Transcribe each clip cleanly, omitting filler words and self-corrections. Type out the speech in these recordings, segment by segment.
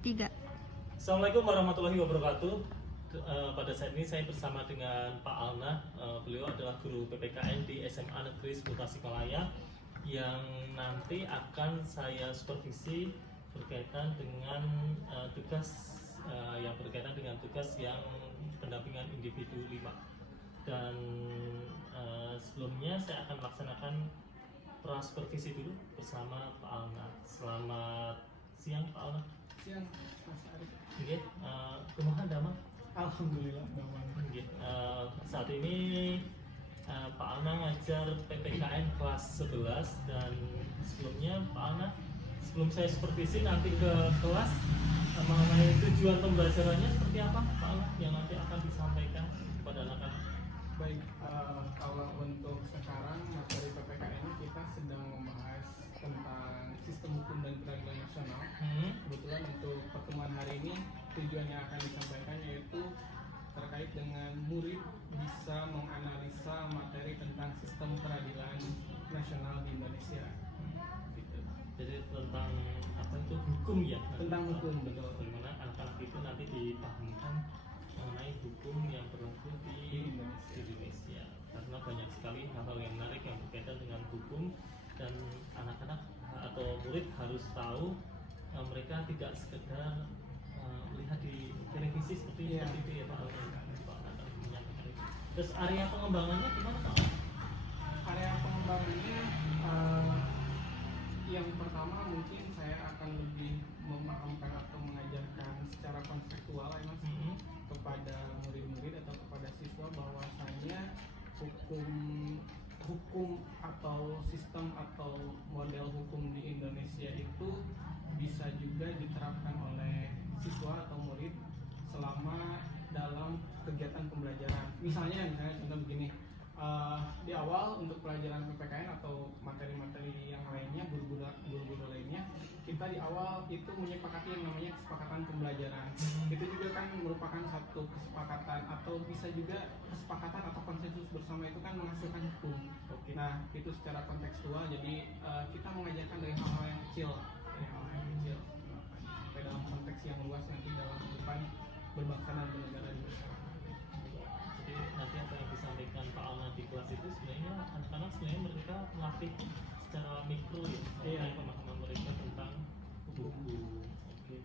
3. Assalamualaikum warahmatullahi wabarakatuh. Pada saat ini saya bersama dengan Pak Alna. Beliau adalah guru PPKN di SMA Negeri 10 Tasikmalaya yang nanti akan saya supervisi berkaitan dengan tugas yang pendampingan individu 5. Dan sebelumnya saya akan melaksanakan supervisi dulu bersama Pak Alna. Selamat siang Pak Alna. Siang, Mas Arif. Nggih, kumaha damang? Alhamdulillah damang. Nggih, saat ini Pak Alna ngajar PPKN kelas 11 dan sebelumnya Pak Alna, sebelum saya supervisi nanti ke kelas mengenai tujuan pembelajarannya seperti apa Pak Alna yang nanti akan disampaikan kepada anak-anak? Baik, kalau untuk sekarang materi PPKN kita sedang membahas tentang sistem hukum dan peradilan nasional. Kebetulan untuk pertemuan hari ini tujuan yang akan disampaikan yaitu terkait dengan murid bisa menganalisa materi tentang sistem peradilan nasional di Indonesia. Gitu. Jadi tentang apa itu hukum ya? Tentang hukum, betul. Bagaimana anak-anak itu nanti dipahamkan mengenai hukum yang berlaku di Indonesia. Karena banyak sekali hal-hal yang menarik yang berkaitan dengan hukum dan anak-anak atau murid harus tahu mereka tidak sekedar melihat di televisi seperti itu ya Pak Alna. Terus area pengembangannya gimana Pak? Area pengembangannya yang pertama mungkin saya akan lebih memahamkan atau mengajarkan secara konseptual ya Mas kepada murid-murid atau kepada siswa bahwasanya hukum atau sistem atau model hukum di Indonesia itu bisa juga diterapkan oleh siswa atau murid selama dalam kegiatan pembelajaran. Misalnya contoh begini, di awal untuk pelajaran PPKN atau materi-materi yang lainnya, guru-guru lainnya, kita di awal itu menyepakati yang namanya kesepakatan pembelajaran. Itu juga kan merupakan satu kesepakatan atau bisa juga kesepakatan atau konsensus bersama itu kan menghasilkan hukum. Nah itu secara kontekstual, jadi kita mengajarkan dari hal-hal yang kecil, sampai dalam konteks yang luas nanti dalam kehidupan berbangsa dan bernegara di masyarakat. Jadi nanti apa yang disampaikan Pak Alna di kelas itu sebenarnya anak-anak sebenarnya mereka melatih secara mikro ya, pemahaman mereka tentang buku. Oke.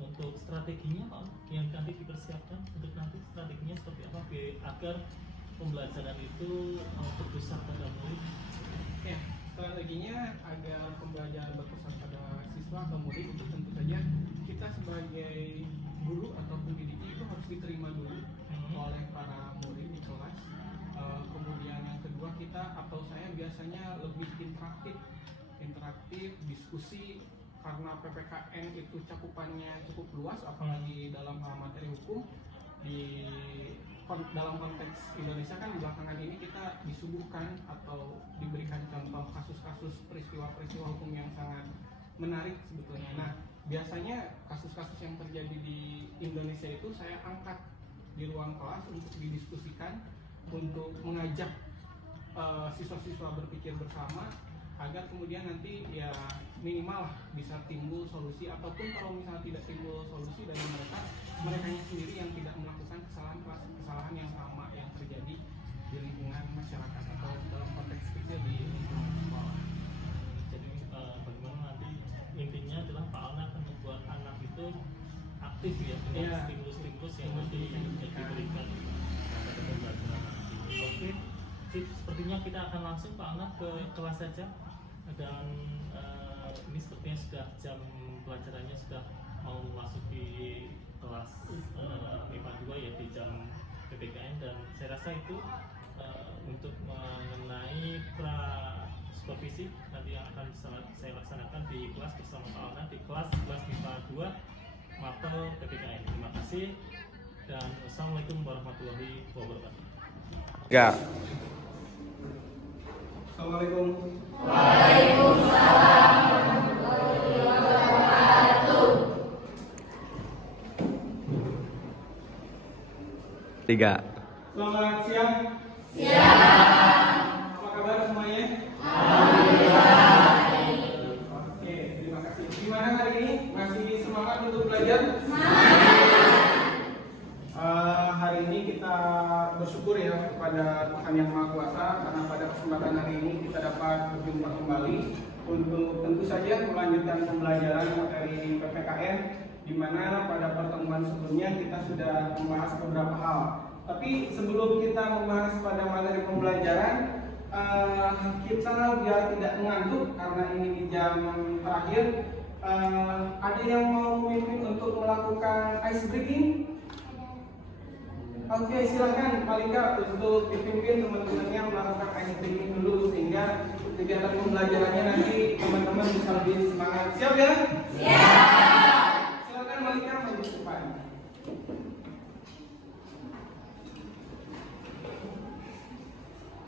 Untuk strateginya Pak Alna yang nanti dipersiapkan untuk nanti strateginya seperti apa agar pembelajaran itu berpusat pada murid? Ya, strateginya agar pembelajaran berpusat pada siswa atau murid itu tentu saja kita sebagai guru atau pendidiknya itu harus diterima dulu oleh para murid di kelas. Kemudian yang kedua kita atau saya biasanya lebih interaktif diskusi karena PPKN itu cakupannya cukup luas apalagi dalam hal materi hukum dalam konteks Indonesia kan belakangan ini kita disuguhkan atau diberikan contoh kasus-kasus peristiwa-peristiwa hukum yang sangat menarik sebetulnya. Nah, biasanya kasus-kasus yang terjadi di Indonesia itu saya angkat di ruang kelas untuk didiskusikan, untuk mengajak siswa-siswa berpikir bersama agar kemudian nanti ya minimal lah bisa timbul solusi, ataupun kalau misalnya tidak timbul solusi dari mereka sendiri yang tidak melakukan kesalahan yang sama yang terjadi di lingkungan masyarakat atau dalam konteks kecil di lingkungan sekolah. Jadi bagaimana nanti intinya adalah Pak Alna akan membuat anak itu aktif ya dengan stimulus-stimulus yang nanti diberikan pada pembelajaran nanti. Oke, sepertinya kita akan langsung Pak Alna ke kelas saja. Dan ini sepertinya sudah jam pelajarannya sudah mau memasuki kelas MIPA 2 ya di jam PPKN, dan saya rasa itu untuk mengenai supervisi nanti yang akan saya laksanakan di kelas bersama Pak Alna di kelas MIPA 2 mapel PPKN. Terima kasih dan wassalamualaikum warahmatullahi wabarakatuh. Ya. Assalamualaikum. Waalaikumsalam warahmatullahi wabarakatuh. 3. Selamat siang. Siang. Apa kabar semuanya? Alhamdulillah. Oke, terima kasih. Gimana hari ini? Masih semangat untuk belajar? Hari ini kita bersyukur ya kepada Tuhan Yang Maha Kuasa karena pada kesempatan hari ini kita dapat berjumpa kembali untuk tentu saja melanjutkan pembelajaran materi PPKN, di mana pada pertemuan sebelumnya kita sudah membahas beberapa hal. Tapi sebelum kita membahas pada materi pembelajaran, kita biar tidak mengantuk karena ini di jam terakhir, ada yang mau memimpin untuk melakukan ice breaking? Oke, silakan Malika untuk dipimpin teman-temannya melakukan ice breaking dulu sehingga kegiatan pembelajarannya nanti teman-teman bisa lebih semangat. Siap ya? Siap. Silakan Malika maju ke depan.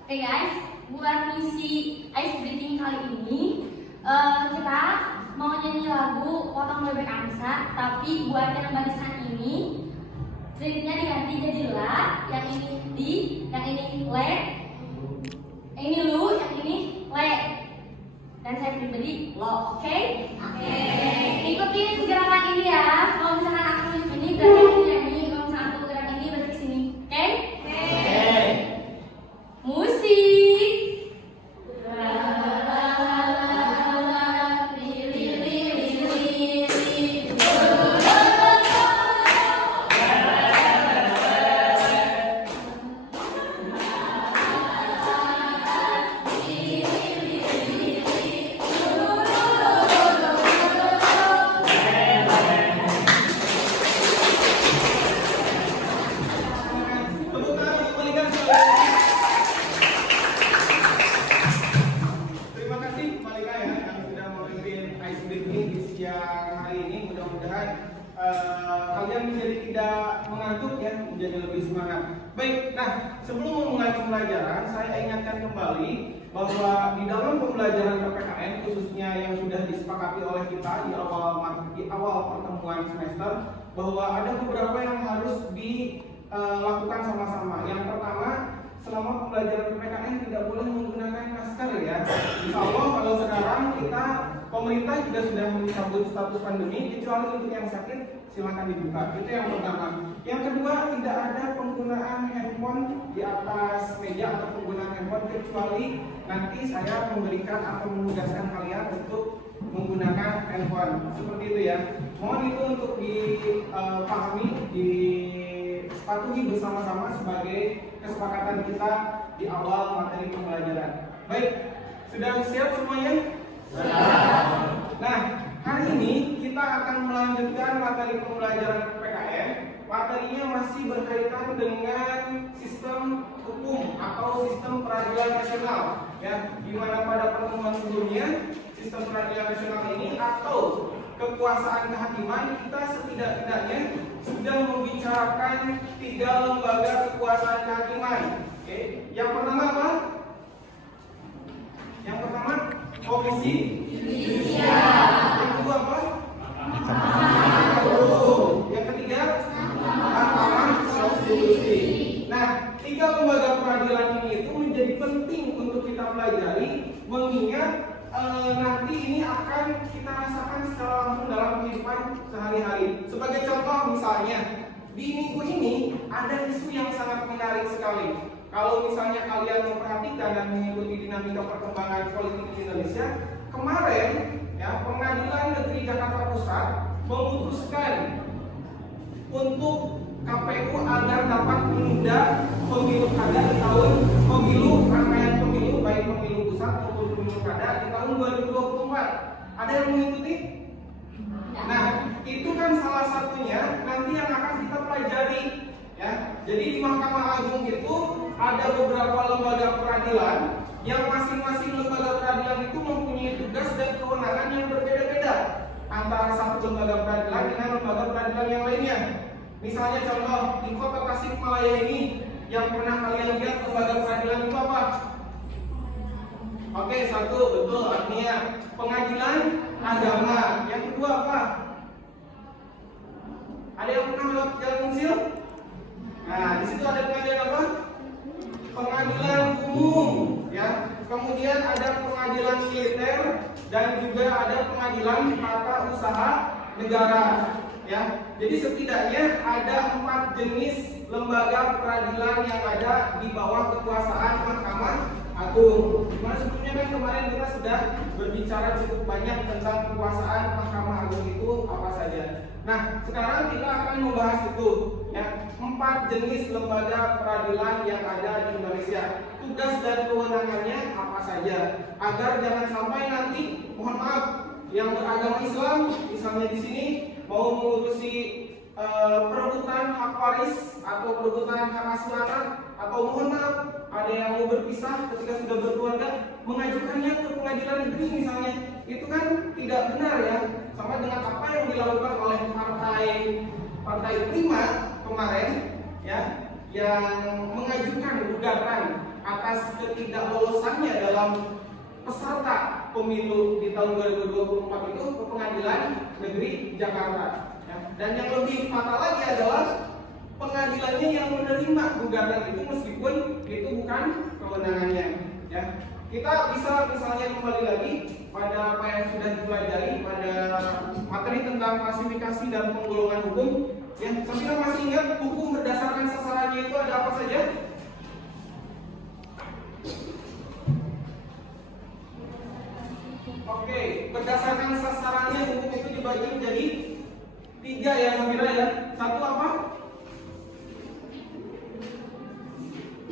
Oke guys, buat misi ice breaking kali ini kita mau nyanyi lagu Potong Bebek Angsa, tapi buat yang barisan ini liriknya diganti jadi la, yang ini di, yang ini le, yang ini lu, yang ini le, dan saya pribadi lo, oke? Oke. Ikutin gerakan ini ya. Kalau misalkan aku ini berarti aku nyanyi, kalau misalkan aku gerak ini berarti kesini, oke? Oke. Musik. Terima kasih Malika ya yang sudah memimpin ice breaking di siang hari ini. Mudah-mudahan kalian menjadi tidak mengantuk ya, menjadi lebih semangat. Baik, nah sebelum memulai pembelajaran saya ingatkan kembali bahwa di dalam pembelajaran PPKN khususnya yang sudah disepakati oleh kita di awal pertemuan semester, bahwa ada beberapa yang harus dilakukan sama-sama. Yang pertama, selama pembelajaran PPKN tidak boleh menggunakan masker ya. Insya Allah kalau sekarang kita pemerintah juga sudah mencabut status pandemi, kecuali untuk yang sakit silakan dibuka. Itu yang pertama. Yang kedua, tidak ada penggunaan handphone di atas meja atau penggunaan handphone, kecuali nanti saya memberikan atau menugaskan kalian untuk menggunakan handphone. Seperti itu ya. Mohon itu untuk dipahami, dipatuhi bersama-sama sebagai kesepakatan kita di awal materi pembelajaran. Baik, sudah siap semuanya? Siap. Nah, hari ini kita akan melanjutkan materi pembelajaran PPKN. Materinya masih berkaitan dengan sistem hukum atau sistem peradilan nasional, ya. Di mana pada pertemuan sebelumnya sistem peradilan nasional ini atau kekuasaan kehakiman, kita setidak-tidaknya sudah membicarakan 3 lembaga kekuasaan kehakiman. Oke, yang pertama apa? Yang pertama Komisi Yudisial. Yang kedua apa? Yang ketiga Mahkamah Konstitusi. Nah, 3 lembaga peradilan ini itu menjadi penting untuk kita pelajari, mengingat nanti ini akan kita rasakan secara langsung dalam kehidupan sehari-hari. Sebagai contoh misalnya, di minggu ini ada isu yang sangat menarik sekali. Kalau misalnya kalian memperhatikan dan mengikuti dinamika perkembangan politik di Indonesia, kemarin ya Pengadilan Negeri Jakarta Pusat memutuskan untuk KPU agar dapat menunda pemilu kada di tahun rangkaian pemilu baik pemilu pusat maupun pemilu kada di tahun 2024. Ada yang mengikuti? Nah, itu kan salah satunya nanti yang akan kita pelajari ya. Jadi di Mahkamah Agung itu ada beberapa lembaga peradilan yang masing-masing lembaga peradilan itu mempunyai tugas dan kewenangan yang berbeda-beda antara satu lembaga peradilan dengan lembaga peradilan yang lainnya. Misalnya contoh di Kota Tasikmalaya ini yang pernah kalian lihat lembaga peradilan itu apa? Oke, satu betul artinya Pengadilan Agama. Yang kedua apa? Ada yang pernah melihat jalan pensil? Nah, di situ ada pengadilan apa? Pengadilan umum, ya. Kemudian ada pengadilan militer dan juga ada pengadilan tata usaha negara. ya. Jadi setidaknya ada 4 jenis lembaga peradilan yang ada di bawah kekuasaan Mahkamah Agung. Dimana sebelumnya kan kemarin kita sudah berbicara cukup banyak tentang kekuasaan Mahkamah Agung itu apa saja. Nah, sekarang kita akan membahas itu ya, 4 jenis lembaga peradilan yang ada di Indonesia. Tugas dan kewenangannya apa saja, agar jangan sampai nanti, mohon maaf, yang beragama Islam misalnya di sini mau mengurusi perebutan hak waris atau perebutan hak asuh anak, atau mohon maaf ada yang mau berpisah ketika sudah berkeluarga mengajukannya ke pengadilan negeri misalnya, itu kan tidak benar ya, sama dengan apa yang dilakukan oleh partai Prima kemarin ya, yang mengajukan gugatan atas ketidaklolosannya dalam peserta pemilu di tahun 2024 itu ke Pengadilan Negeri Jakarta ya. Dan yang lebih fatal lagi adalah pengadilannya yang menerima gugatan itu meskipun itu bukan kewenangannya ya. Kita bisa misalnya kembali lagi pada apa yang sudah dipelajari pada materi tentang klasifikasi dan penggolongan hukum ya. Kita masih ingat hukum berdasarkan sasarannya itu ada apa saja? Oke, berdasarkan sasarannya hukum itu dibagi menjadi 3 ya Samira ya. Satu apa?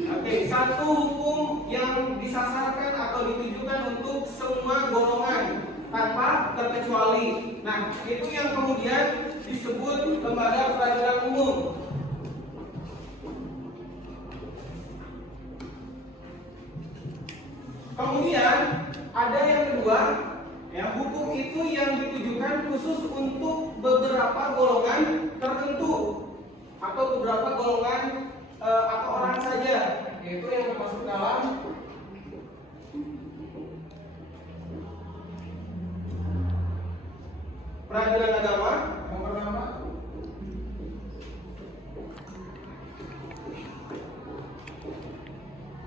Oke, satu hukum yang disasarkan atau ditujukan untuk semua golongan tanpa terkecuali. Nah, itu yang kemudian disebut lembaga peradilan umum. Kemudian ada yang kedua, ya, hukum itu yang ditujukan khusus untuk beberapa golongan tertentu atau beberapa golongan atau orang saja, yaitu yang termasuk dalam peradilan agama. Yang pertama,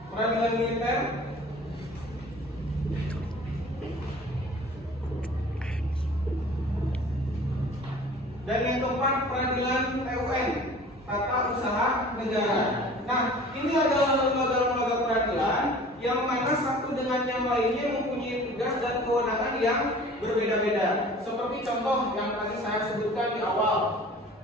peradilan militer, dan yang keempat peradilan TUN, tata usaha negara. Nah, ini adalah lembaga-lembaga peradilan yang mana satu dengan yang lainnya mempunyai tugas dan kewenangan yang berbeda-beda. Seperti contoh yang tadi saya sebutkan di awal,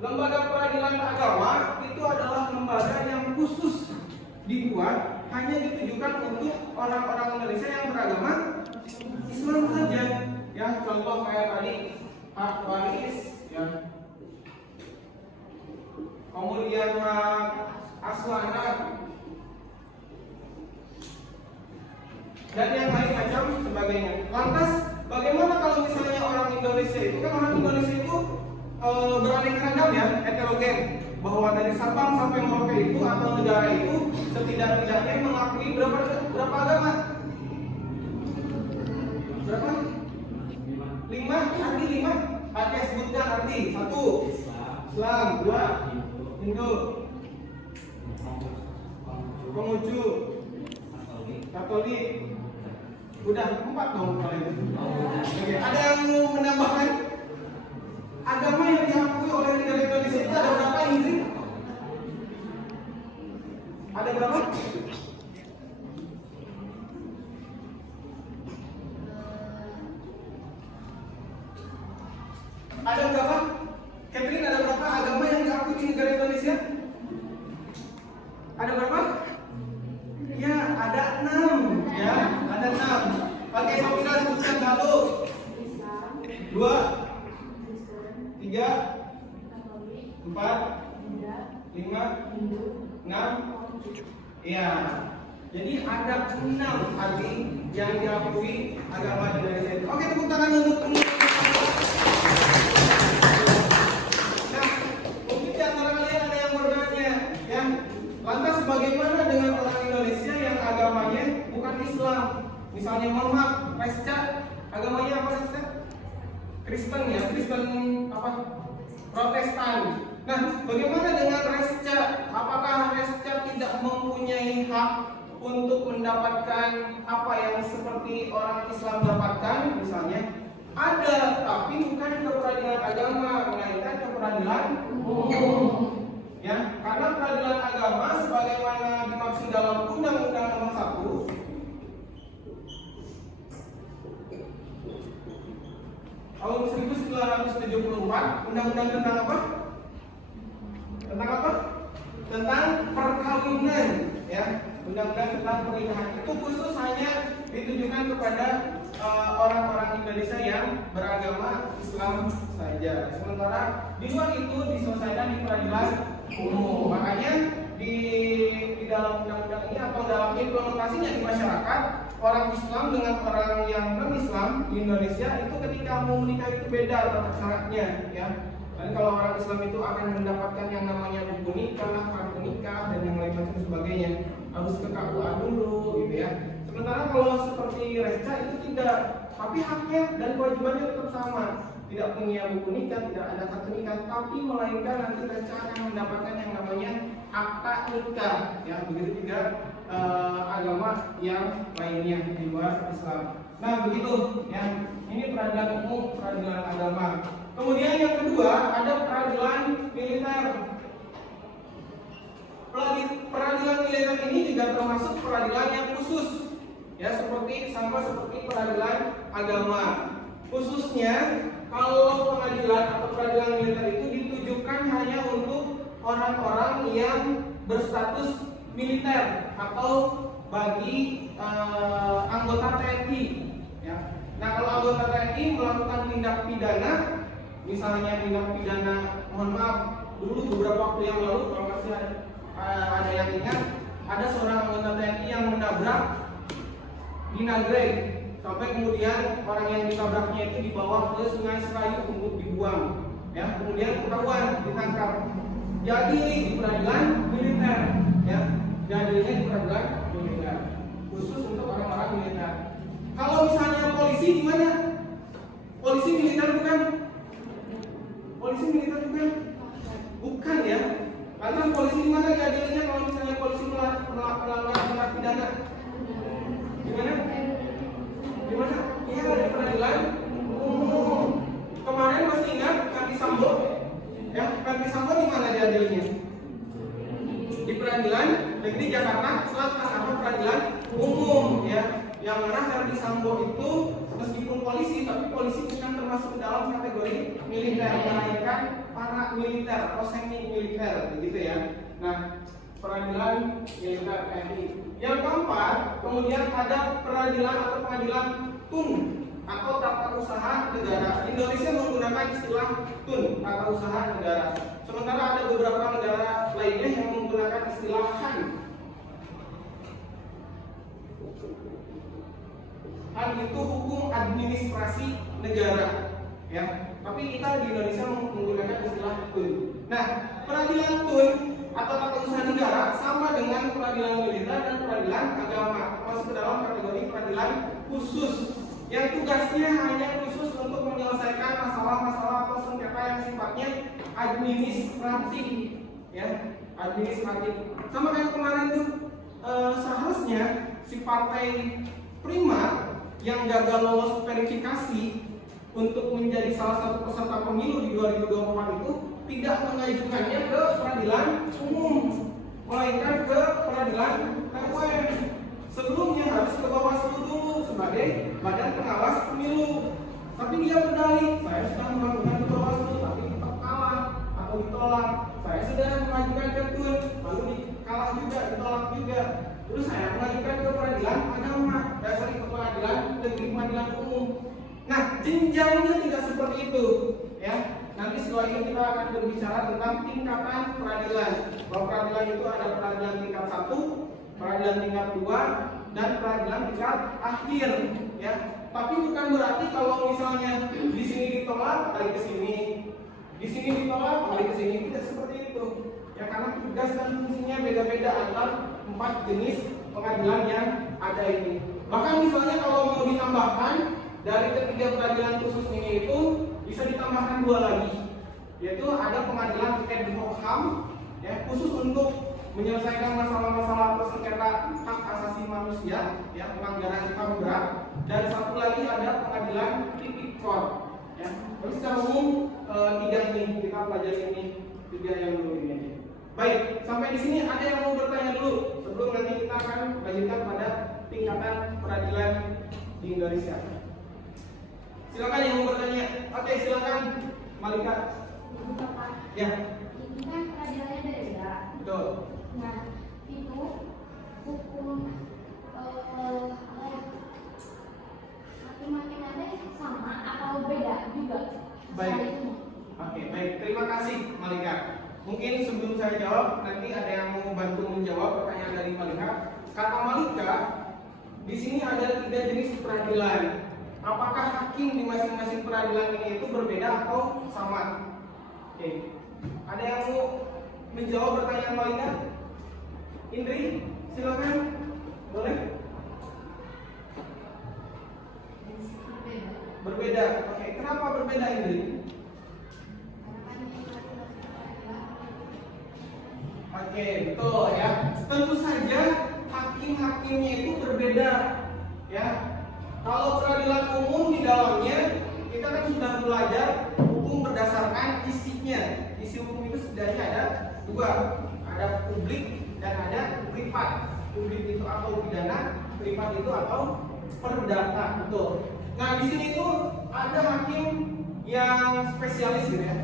lembaga peradilan agama itu adalah lembaga yang khusus dibuat hanya ditujukan untuk orang-orang Indonesia yang beragama Islam saja. Ya, contoh kayak tadi hak waris, ya. Kemudian hak asuh anak dan yang lain macam sebagainya. Lantas bagaimana kalau misalnya orang Indonesia itu kan orang Indonesia itu beraneka ragam ya, heterogen, bahwa dari Sabang sampai Merauke itu atau negara itu setidak-tidaknya mengakui berapa agama? Berapa? 5? Arti 5? Oke, sebutkan arti. 1 Islam, 2 Hindu, Konghucu, Katolik. Udah 4 dong paling. Oke, ada yang mau menambahkan? Agama yang diakui oleh negara Indonesia itu ada berapa, Indri? Ada berapa? Ada berapa? Catherine, ada berapa agama yang diakui di negara Indonesia? Ada berapa? Ya, ada 6. Ya, ada 6. Oke, Sofira sebutkan 1 2 3 4 5 6. Ya. Jadi ada 6 arti yang diakui agama di Indonesia. Oke, tepuk tangan untuk lantas bagaimana dengan orang Indonesia yang agamanya bukan Islam? Misalnya mohon maaf, Resca agamanya apa, Resca? Kristen ya, Kristen apa? Protestan. Nah, bagaimana dengan Resca? Apakah Resca tidak mempunyai hak untuk mendapatkan apa yang seperti orang Islam dapatkan? Misalnya Ada, tapi bukan ke peradilan agama, melainkan ke peradilan umum. Ya, karena peradilan agama sebagaimana dimaksud dalam Undang-Undang Nomor 1 tahun 1974, Undang-Undang tentang apa? Tentang apa? Tentang perkawinan, ya. Undang-undang tentang pernikahan itu khusus hanya ditujukan kepada orang-orang Indonesia yang beragama Islam saja. Sementara di luar itu diselesaikan di peradilan umum. Makanya di dalam undang-undang ini atau dalam implementasinya di masyarakat, orang Islam dengan orang yang non Islam di Indonesia itu ketika mau menikah itu beda tata caranya, ya. Dan kalau orang Islam itu akan mendapatkan yang namanya buku nikah, kartu nikah, dan yang lain macam sebagainya, harus ke KUA dulu, gitu ya. Sementara kalau seperti Resca itu tidak, tapi haknya dan kewajibannya tetap sama. Tidak punya buku nikah, tidak ada kartu nikah, tapi melainkan nanti Resca akan mendapatkan yang namanya akta nikah, ya. Begitu juga agama yang lainnya di luar Islam. Nah begitu, ya. Ini peradilan umum, peradilan agama. Kemudian yang kedua ada peradilan militer. Peradilan militer ini juga termasuk peradilan yang khusus, ya, seperti peradilan agama. Khususnya kalau pengadilan atau peradilan militer itu ditujukan hanya untuk orang-orang yang berstatus militer atau bagi anggota TNI, ya. Nah kalau anggota TNI melakukan tindak pidana, misalnya tindak pidana, mohon maaf, dulu beberapa waktu yang lalu kalau masih ada yang ingat, ada seorang anggota TNI yang menabrak di Nagreg, sampai kemudian orang yang ditabraknya itu dibawa ke Sungai Serayu untuk dibuang, ya. Kemudian ketahuan, ditangkap, jadi di peradilan militer, ya. Jadinya di peradilan militer khusus untuk orang-orang militer. Kalau misalnya polisi gimana? Polisi militer bukan? Polisi militer bukan? Bukan, ya. Lantas polisi di mana keadilannya kalau misalnya polisi melanggar tindak pidana? Gimana? Gimana? Iya, di peradilan umum. Kemarin masih ingat Verdi Sambo? Ya, Verdi Sambo di mana diadilnya? Di Pengadilan Negeri Jakarta Selatan atau peradilan umum, ya. Yang mana Verdi Sambo itu meskipun polisi, tapi polisi bukan termasuk dalam kategori militer, melainkan para militer atau semi militer, begitu ya. Nah, peradilan militer TNI. Yang keempat, kemudian ada peradilan atau pengadilan TUN atau tata usaha negara. Indonesia menggunakan istilah TUN, tata usaha negara. Sementara ada beberapa negara lainnya yang menggunakan istilah HAN. HAN itu hukum administrasi negara, ya. Tapi kita di Indonesia menggunakan istilah TUN. Nah, peradilan TUN atau tata usaha negara sama dengan peradilan militer dan peradilan agama, masuk ke dalam kategori peradilan khusus yang tugasnya hanya khusus untuk menyelesaikan masalah-masalah atau sengketa yang sifatnya administratif, ya, administratif. Sama kayak kemarin tuh, seharusnya si partai Prima yang gagal lolos verifikasi untuk menjadi salah satu peserta pemilu di 2024 itu tidak mengajukannya ke peradilan umum, melainkan ke peradilan TUN. Sebelumnya harus ke Bawaslu dulu sebagai badan pengawas pemilu. Tapi dia berdalih, saya sudah melakukan ke Bawaslu tapi tetap kalah atau ditolak. Saya sudah mengajukan ke TUN, lalu kalah juga, ditolak juga. Terus saya mengajukan ke peradilan agama, dasar ke pengadilan negeri, pengadilan umum. Nah, jenjangnya tidak seperti itu, ya. Nanti setelah ini kita akan berbicara tentang tingkatan peradilan. Bahwa peradilan itu ada peradilan tingkat 1, peradilan tingkat 2, dan peradilan tingkat akhir, ya. Tapi bukan berarti kalau misalnya di sini ditolak, balik ke sini, di sini ditolak, balik ke sini, tidak seperti itu. Ya, karena tugas dan fungsinya beda-beda antara 4 jenis pengadilan yang ada ini. Bahkan misalnya kalau mau ditambahkan dari ketiga peradilan khusus ini itu bisa ditambahkan 2 lagi, yaitu ada pengadilan Ad hoc HAM, ya, khusus untuk menyelesaikan masalah-masalah atau sengketa hak asasi manusia, ya, pelanggaran HAM berat. dan satu lagi ada pengadilan tipikor. Ya, tapi secara umum tiga ini kita pelajari ini, tiga yang dulu ini aja. Baik, sampai di sini ada yang mau bertanya dulu sebelum nanti kita akan lanjutkan pada tingkatan peradilan di Indonesia. Silakan yang mau bertanya. Oke, silakan Malika. Ya. Ini kan peradilannya beda. Betul. Nah, itu hukum apa ya? Hakim-hakimnya sama atau beda juga? Baik. Oke, baik. Terima kasih Malika. Mungkin sebelum saya jawab, nanti ada yang mau bantu menjawab pertanyaan dari Malika. Kata Malika, di sini ada 3 jenis peradilan. Apakah hakim di masing-masing peradilan ini itu berbeda atau sama? Oke. Ada yang mau menjawab pertanyaan Malika? Indri, silakan. Boleh? Berbeda. Oke, kenapa berbeda Indri? Oke, betul ya. Tentu saja hakim-hakimnya itu berbeda ya. Kalau peradilan umum di dalamnya kita kan sudah belajar hukum berdasarkan isinya. Isi hukum itu setidaknya ada 2, ada publik dan ada privat. Publik itu atau pidana, privat itu atau perdata. Betul. Nah, di sini itu ada hakim yang spesialis gitu ya.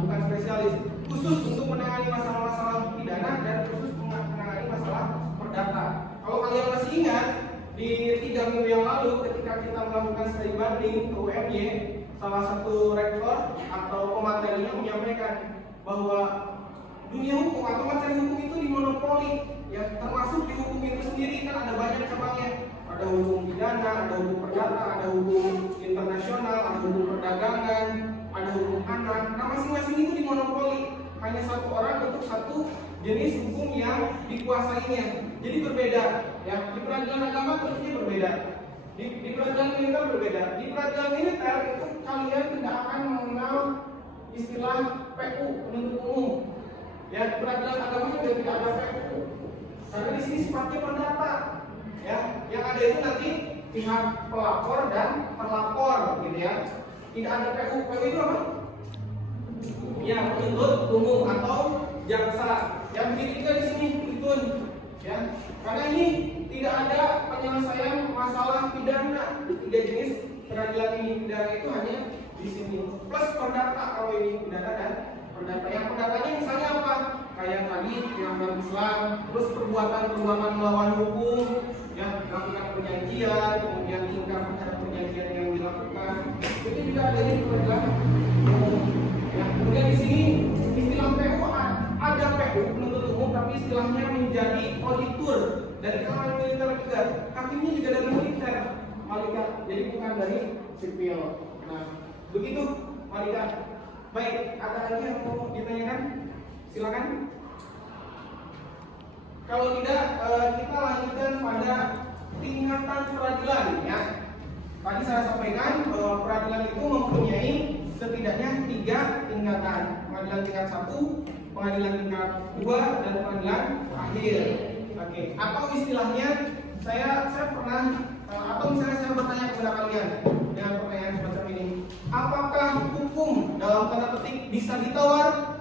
Bukan spesialis, khusus untuk menangani masalah-masalah pidana dan khusus menangani masalah perdata. Kalau kalian masih ingat, di 3 minggu yang lalu ketika kita melakukan studi banding ke UMY, salah satu rektor atau pematerinya menyampaikan bahwa dunia hukum atau materi hukum itu dimonopoli, ya, termasuk di hukum itu sendiri kan ada banyak cabangnya. Ada hukum pidana, ada hukum perdata, ada hukum internasional, ada hukum perdagangan, ada hukum anak. Nah, masing-masing itu dimonopoli. Hanya satu orang untuk satu jenis hukum yang dikuasainya. Jadi berbeda. Ya, di peradilan agama tentunya berbeda. Di peradilan militer berbeda. Di peradilan militer itu kalian tidak akan mengenal istilah PU, penuntut umum. Ya, di peradilan agama juga tidak ada PU. Karena di sini sifatnya perdata. Ya, yang ada itu nanti pihak pelapor dan terlapor, gitu ya. Tidak ada PU. PU itu apa? Ya, penuntut umum atau jaksa. Yang begitu juga di sini pitun. Ya, karena ini tidak ada penyelesaian masalah pidana. 3 jenis peradilan ini, pidana itu hanya di sini. Plus perdata kalau ini pidana dan perdata. Yang perdatanya misalnya apa? Kayak tadi yang Islam, terus perbuatan-perbuatan melawan hukum, ya, melakukan perjanjian, kemudian ingkar terhadap perjanjian yang dilakukan. Itu juga ada di peradilan umum. Ya, kemudian di sini istilah PU ada PU penuntut umum, tapi istilahnya menjadi auditor dari kalangan militer juga. Hakimnya juga dari militer, Malika. Jadi bukan dari sipil. Nah, begitu Malika. Baik, ada lagi yang mau ditanyakan? Silakan. Kalau tidak, kita lanjutkan pada tingkatan peradilan ya. Tadi saya sampaikan bahwa peradilan itu mempunyai setidaknya 3 tingkatan. Pengadilan tingkat 1, pengadilan tingkat 2, dan pengadilan akhir. Oke. Atau istilahnya saya pernah atau misalnya saya bertanya kepada kalian dengan pertanyaan semacam ini. Apakah hukum dalam tanda petik bisa ditawar?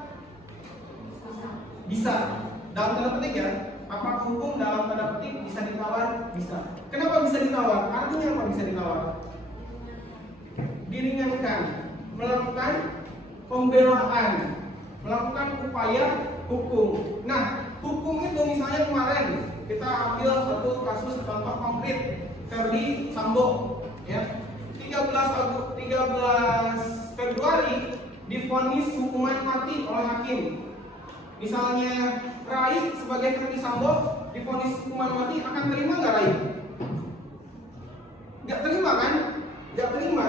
Bisa. Dalam tanda petik ya. Apakah hukum dalam tanda petik bisa ditawar? Bisa. Kenapa bisa ditawar? Artinya apa bisa ditawar? Diringankan, melakukan pembelaan, melakukan upaya hukum. Nah, hukum itu misalnya kemarin kita ambil satu kasus contoh konkret Ferdi Sambo, ya. 13 Februari divonis hukuman mati oleh hakim. Misalnya Rai sebagai Ferdi Sambo divonis hukuman mati, akan terima nggak Rai? Nggak terima kan? Nggak terima.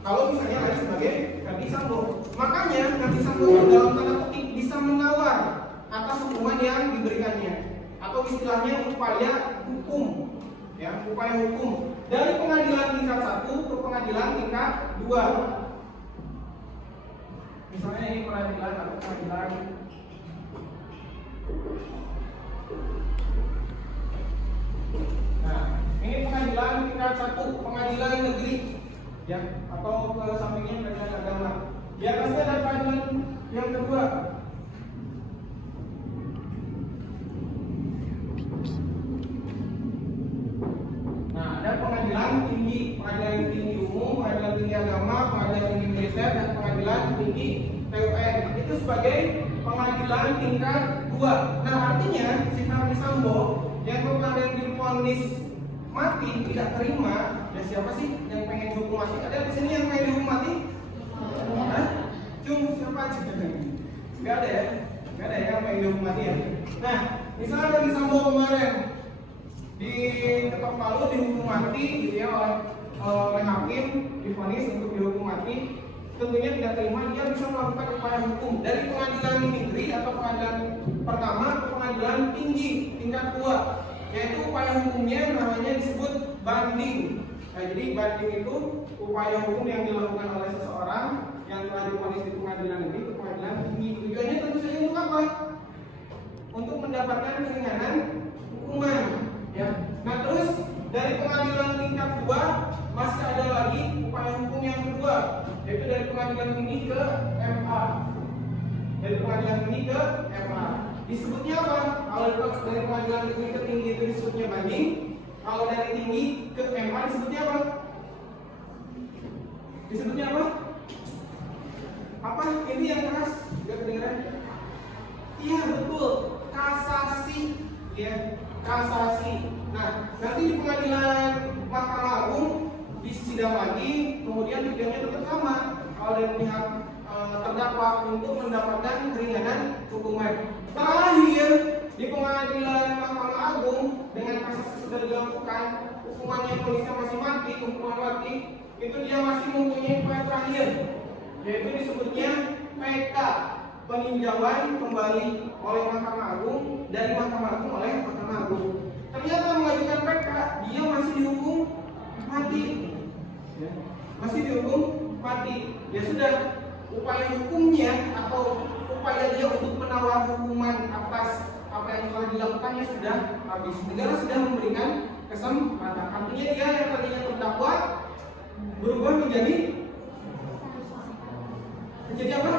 Kalau misalnya Rai sebagai Ferdi Sambo, makanya Ferdi Sambo dalam tanda petik bisa menawar atas hukuman yang diberikannya, atau istilahnya upaya hukum, ya, upaya hukum dari pengadilan tingkat 1 ke pengadilan tingkat 2. Misalnya ini peradilan atau pengadilan Nah, ini pengadilan tingkat tingkat 1 pengadilan negeri, ya, atau ke sampingnya pengadilan agama. Di atasnya ada pengadilan yang kedua. Nah, ada pengadilan tinggi umum, pengadilan tinggi agama, pengadilan tinggi militer, dan pengadilan tinggi PUN. Itu sebagai pengadilan tingkat 2. Nah, artinya si Verdi Sambo yang kemarin divonis mati tidak terima, ya siapa sih yang pengen dihukum mati? Ada di sini yang pengen dihukum mati? Hah? Siapa aja? Gak ada ya? Gak ada yang pengen dihukum mati ya? Nah, misalnya Verdi Sambo kemarin diketok palu dihukum mati gitu ya oleh hakim, divonis untuk dihukum mati, tentunya tidak terima, dia bisa melakukan upaya hukum dari pengadilan negeri atau pengadilan pertama ke pengadilan tinggi tingkat 2, yaitu upaya hukumnya namanya disebut banding. Nah, jadi banding itu upaya hukum yang dilakukan oleh seseorang yang telah divonis di pengadilan negeri ke pengadilan tinggi. Tujuannya tentu saja untuk apa? Untuk mendapatkan keringanan hukuman. Ya. Nah, terus dari pengadilan tingkat 2 masih ada lagi upaya hukum yang kedua, yaitu dari pengadilan tinggi ke MA. Dari pengadilan tinggi ke MA. Disebutnya apa? Kalau dari pengadilan tinggi ke tinggi itu disebutnya banding. Kalau dari tinggi ke MA disebutnya apa? Disebutnya apa? Apa? Ini yang keras? Gak kedengeran? Iya, betul. Kasasi. Ya, kasasi. Nah, nanti di pengadilan Mahkamah Agung di sidang lagi, kemudian tujuannya tetap sama. Kalau dari pihak terdakwa untuk mendapatkan keringanan hukuman. Terakhir di pengadilan Mahkamah Agung dengan kasasi sudah dilakukan, hukumannya polisnya masih mati, hukuman mati, itu dia masih mempunyai upaya terakhir, yaitu disebutnya PK, peninjauan kembali oleh Mahkamah Agung, dari Mahkamah Agung oleh Mahkamah Agung. Ternyata mengajukan PK, dia masih dihukum mati, ya, masih dihukum mati. Ya sudah, upaya hukumnya atau upaya dia untuk menawar hukuman atas apa yang telah dilakukannya sudah habis. Negara sudah memberikan kesempatan. Artinya dia yang tadinya terdakwa berubah menjadi apa?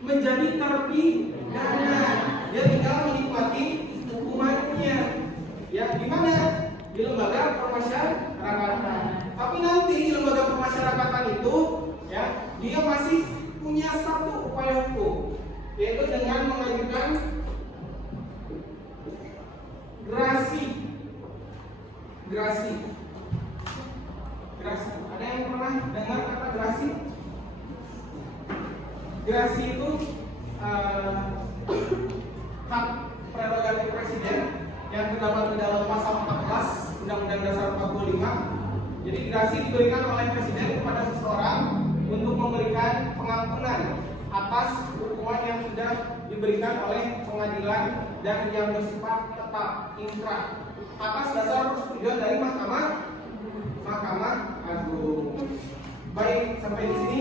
Menjadi terpidana. Dia tinggal menikmati hukumannya. Ya, di mana? Di lembaga pemasyarakatan. Tapi nanti di lembaga pemasyarakatan itu, ya, dia masih punya satu upaya hukum, yaitu dengan mengajukan gerasi. Gerasi. Ada yang pernah dengar kata gerasi? Gerasi itu hak prerogatif presiden yang terdapat di dalam pasal 14 Undang-Undang Dasar 45. Jadi gerasi diberikan oleh presiden kepada seseorang untuk memberikan pengampunan atas hukuman yang sudah diberikan oleh pengadilan dan yang bersifat tetap inkrah atas dasar persetujuan dari Mahkamah Agung. Baik, sampai di sini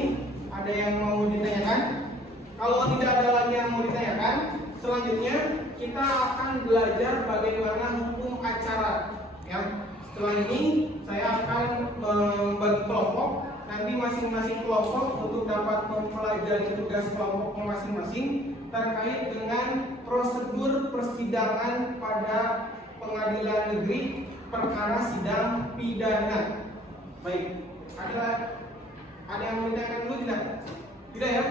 ada yang mau ditanyakan? Kalau tidak ada lagi yang mau ditanyakan, selanjutnya kita akan belajar bagaimana hukum acara. Ya, setelah ini saya akan membagi kelompok. Nanti masing-masing kelompok untuk dapat mempelajari tugas kelompoknya masing-masing terkait dengan prosedur persidangan pada pengadilan negeri perkara sidang pidana. Baik, ada yang mau ditanyakan dulu tidak? Tidak ya?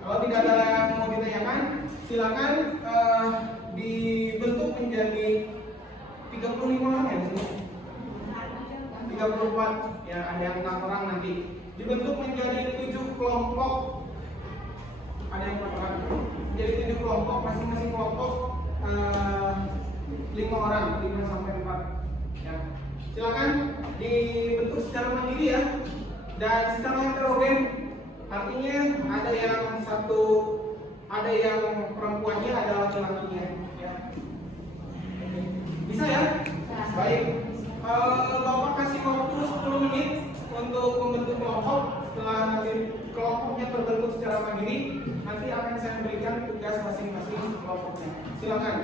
Kalau tidak ada yang mau ditanyakan, silakan dibentuk menjadi 35 orang ya di sini. 34 ya, ada yang 6 orang nanti. Dibentuk menjadi 7 kelompok. Ada yang 4 orang. Jadi 7 kelompok, masing-masing kelompok 5 orang, 5 sampai 4. Ya. Silakan dibentuk secara mandiri ya. Dan secara heterogen. Artinya ada yang satu, ada yang perempuannya, ada laki-lakinya. Ya. Bisa ya? Baik. Bapak kasih waktu 10 menit untuk membentuk kelompok. Setelah nanti kelompoknya terbentuk secara mandiri, nanti akan saya berikan tugas masing-masing kelompoknya. Silakan.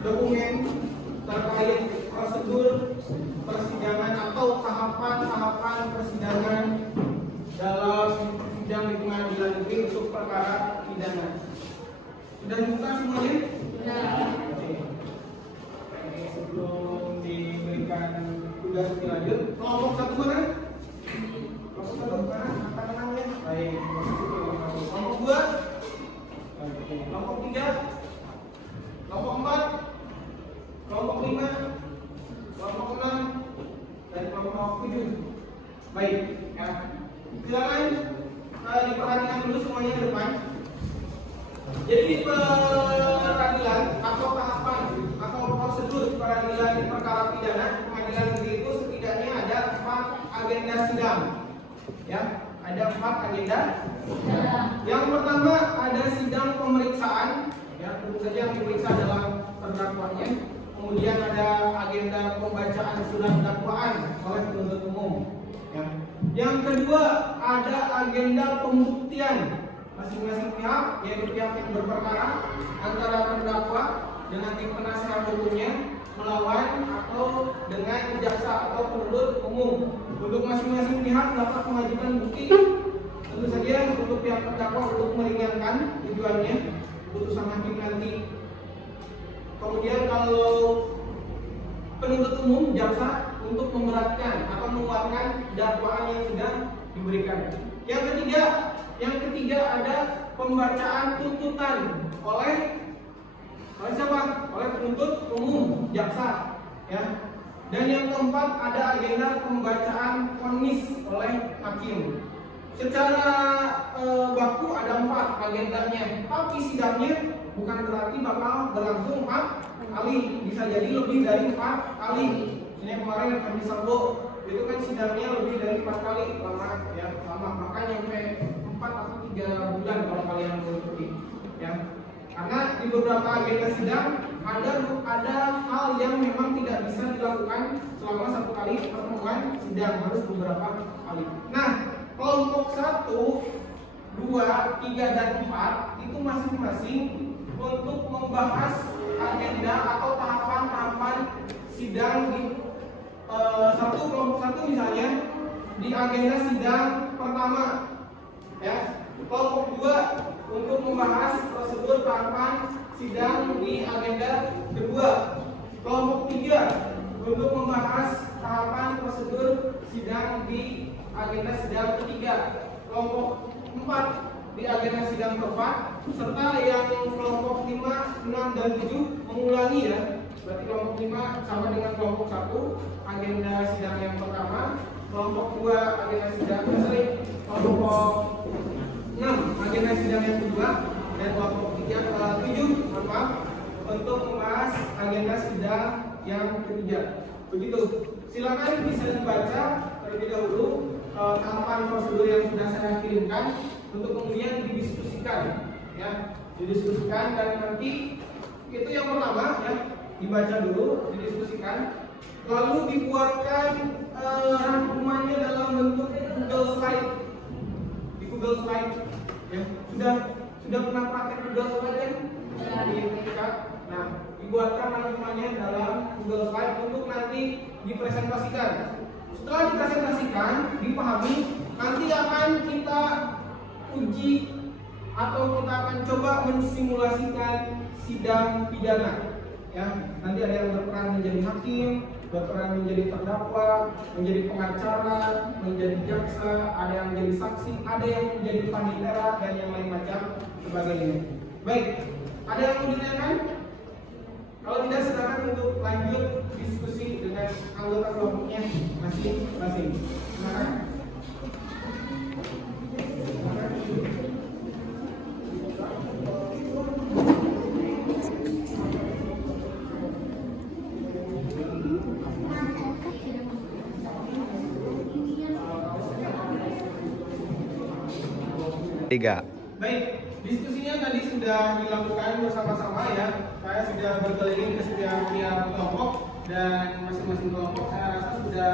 dokumen terkait prosedur persidangan atau tahapan-tahapan persidangan dalam sidang di pengadilan negeri untuk perkara pidana. Sudah dibuka semuanya? Oke. Sebelum diberikan tugas lebih lanjut, kelompok satu mana? Kelompok satu mana? Angkat tangannya. Baik. Kelompok dua? Oke. Kelompok tiga? Kelompok empat? Kelompok lima? Kelompok enam? Dan kelompok tujuh. Baik. Ya. Silakan diperhatikan dulu semuanya ke depan. Jadi di peradilan atau tahapan atau prosedur peradilan perkara pidana pengadilan negeri itu setidaknya ada 4 agenda sidang. Ya, ada 4 agenda. Yang pertama ada sidang pemeriksaan. Ya, tentu saja yang diperiksa adalah terdakwanya. Kemudian ada agenda pembacaan surat dakwaan oleh penuntut umum. Ya. Yang kedua ada agenda pembuktian masing-masing pihak, yaitu pihak yang berperkara antara terdakwa dengan tim penasehat hukumnya melawan atau dengan jaksa atau penuntut umum. Untuk masing-masing pihak dapat mengajukan bukti. Tentu saja untuk pihak terdakwa untuk meringankan tujuannya putusan hakim nanti. Kemudian kalau penuntut umum jaksa untuk memberatkan atau menguatkan dakwaan yang sedang diberikan. Yang ketiga ada pembacaan tuntutan oleh siapa? Oleh penuntut umum, jaksa, ya. Dan yang keempat ada agenda pembacaan vonis oleh hakim. Secara baku ada 4 agendanya, tapi sidangnya bukan berarti bakal berlangsung 4 kali, bisa jadi lebih dari 4 kali. Ini kemarin kami Sambo itu kan sidangnya lebih dari 4 kali lama, ya, makanya sampai 4 atau 3 bulan kalau kalian mengikuti, ya. Karena di beberapa agenda sidang ada hal yang memang tidak bisa dilakukan selama 1 kali pertemuan sidang, harus beberapa kali. Nah, kelompok 1, 2, 3, dan 4 itu masing-masing untuk membahas agenda atau tahapan-tahapan sidang di kelompok 1 misalnya di agenda sidang pertama, ya. Kelompok 2 untuk membahas prosedur tahapan sidang di agenda kedua. Kelompok 3 untuk membahas tahapan prosedur sidang di agenda sidang ketiga. Kelompok 4 di agenda sidang keempat, serta yang kelompok 5, 6, dan 7 mengulangi, ya. Berarti kelompok 5 sama dengan kelompok 1 agenda sidang yang pertama, kelompok 2 agenda sidang kelompok 6 agenda sidang yang kedua, dan kelompok 7 untuk membahas agenda sidang yang ketiga. Begitu. Silakan bisa dibaca terlebih dahulu tahapan prosedur yang sudah saya kirimkan untuk kemudian didiskusikan, ya, didiskusikan, dan nanti itu yang pertama, ya, dibaca dulu, didiskusikan, lalu dibuatkan rangkumannya dalam bentuk Google Slide. Di Google Slide, ya, sudah pernah pakai Google Slide kan? Nah, dibuatkan rangkumannya dalam Google Slide untuk nanti dipresentasikan. Setelah dipresentasikan, dipahami, nanti akan kita uji atau kita akan coba mensimulasikan sidang pidana, ya. Nanti ada yang berperan menjadi hakim, berperan menjadi terdakwa, menjadi pengacara, menjadi jaksa, ada yang menjadi saksi, ada yang menjadi panitera, dan yang lain macam sebagainya. Baik, ada yang mau ditanyakan? Kalau tidak, silakan untuk lanjut diskusi dengan anggota kelompoknya masing-masing. Silakan. Tiga. Baik, diskusinya tadi sudah dilakukan bersama-sama, ya. Saya sudah berkeliling ke setiap kelompok, dan masing-masing kelompok saya rasa sudah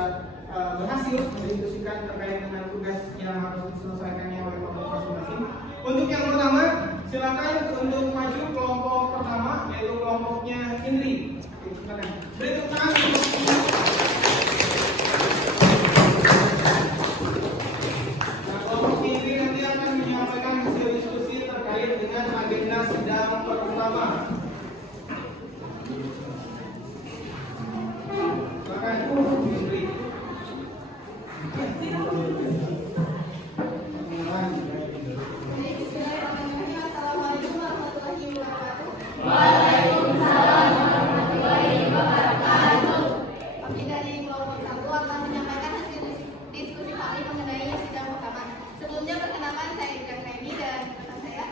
berhasil mendiskusikan terkait dengan tugas yang harus diselesaikannya oleh kelompok masing-masing. Untuk yang pertama, silakan untuk maju kelompok pertama, yaitu kelompoknya Indri. Silakan. Beri tepuk tangan untuk Indri. Nah, kelompok Indri nanti akan menyampaikan hasil diskusi terkait dengan agenda sidang pertama. Silakan, Indri. Assalamualaikum warahmatullahi wabarakatuh. Waalaikumsalam warahmatullahi wabarakatuh. Kami dari kelompok 1 akan menyampaikan hasil diskusi kami mengenai sidang pertama. Sebelumnya perkenalkan saya Ika Reni dan rekan saya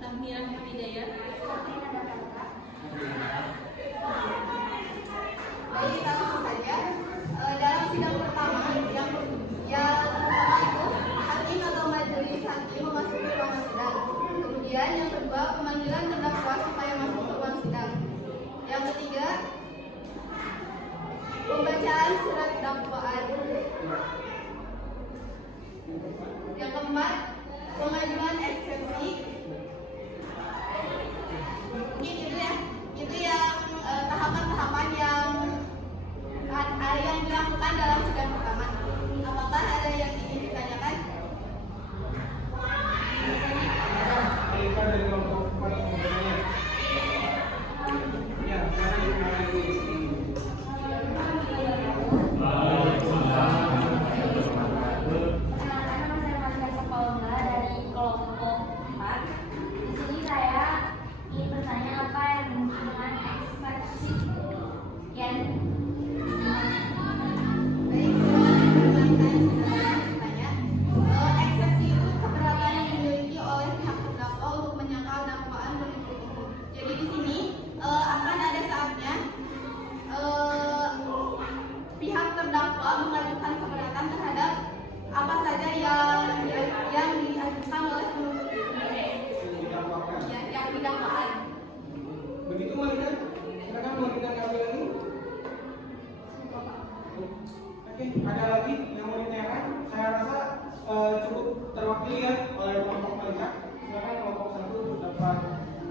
Tahmiyah Hidayat. Baik, langsung saja. Dalam sidang pertama yang pertama itu hakim atau majelis hakim memasuki ruangan sidang. Kemudian yang kedua pemanggilan terdakwa supaya masuk ke ruang sidang. Yang ketiga pembacaan surat dakwaan. Yang keempat pengajuan eksepsi. Mungkin itu ya, itu yang tahapan-tahapan yang dilakukan dalam sidang pertama. Apakah ada yang ingin ditanyakan? Alika dari kelompok pertama. Ya, silakan dikenalkan. Dari kelompok 4. Di sini saya ingin bertanya apa yang dimaksud dengan eksepsi. Yang Baik, terima kasih saya sudah bertanya. Eksepsi itu keberatan yang dimiliki oleh pihak terdakwa untuk menyangkal dakwaan penuntut umum. Jadi di sini akan ada saatnya pihak terdakwa mengajukan keberatan terhadap apa saja yang diajukan oleh penuntut umum. Didakwakan. Ya, yang didakwaan. Begitu Malika? Silakan Malika ngambil lagi. Oke, ada lagi yang mau ditanyakan? Saya rasa cukup terwakili ya oleh kelompok Malika. Silakan kelompok 1 dapat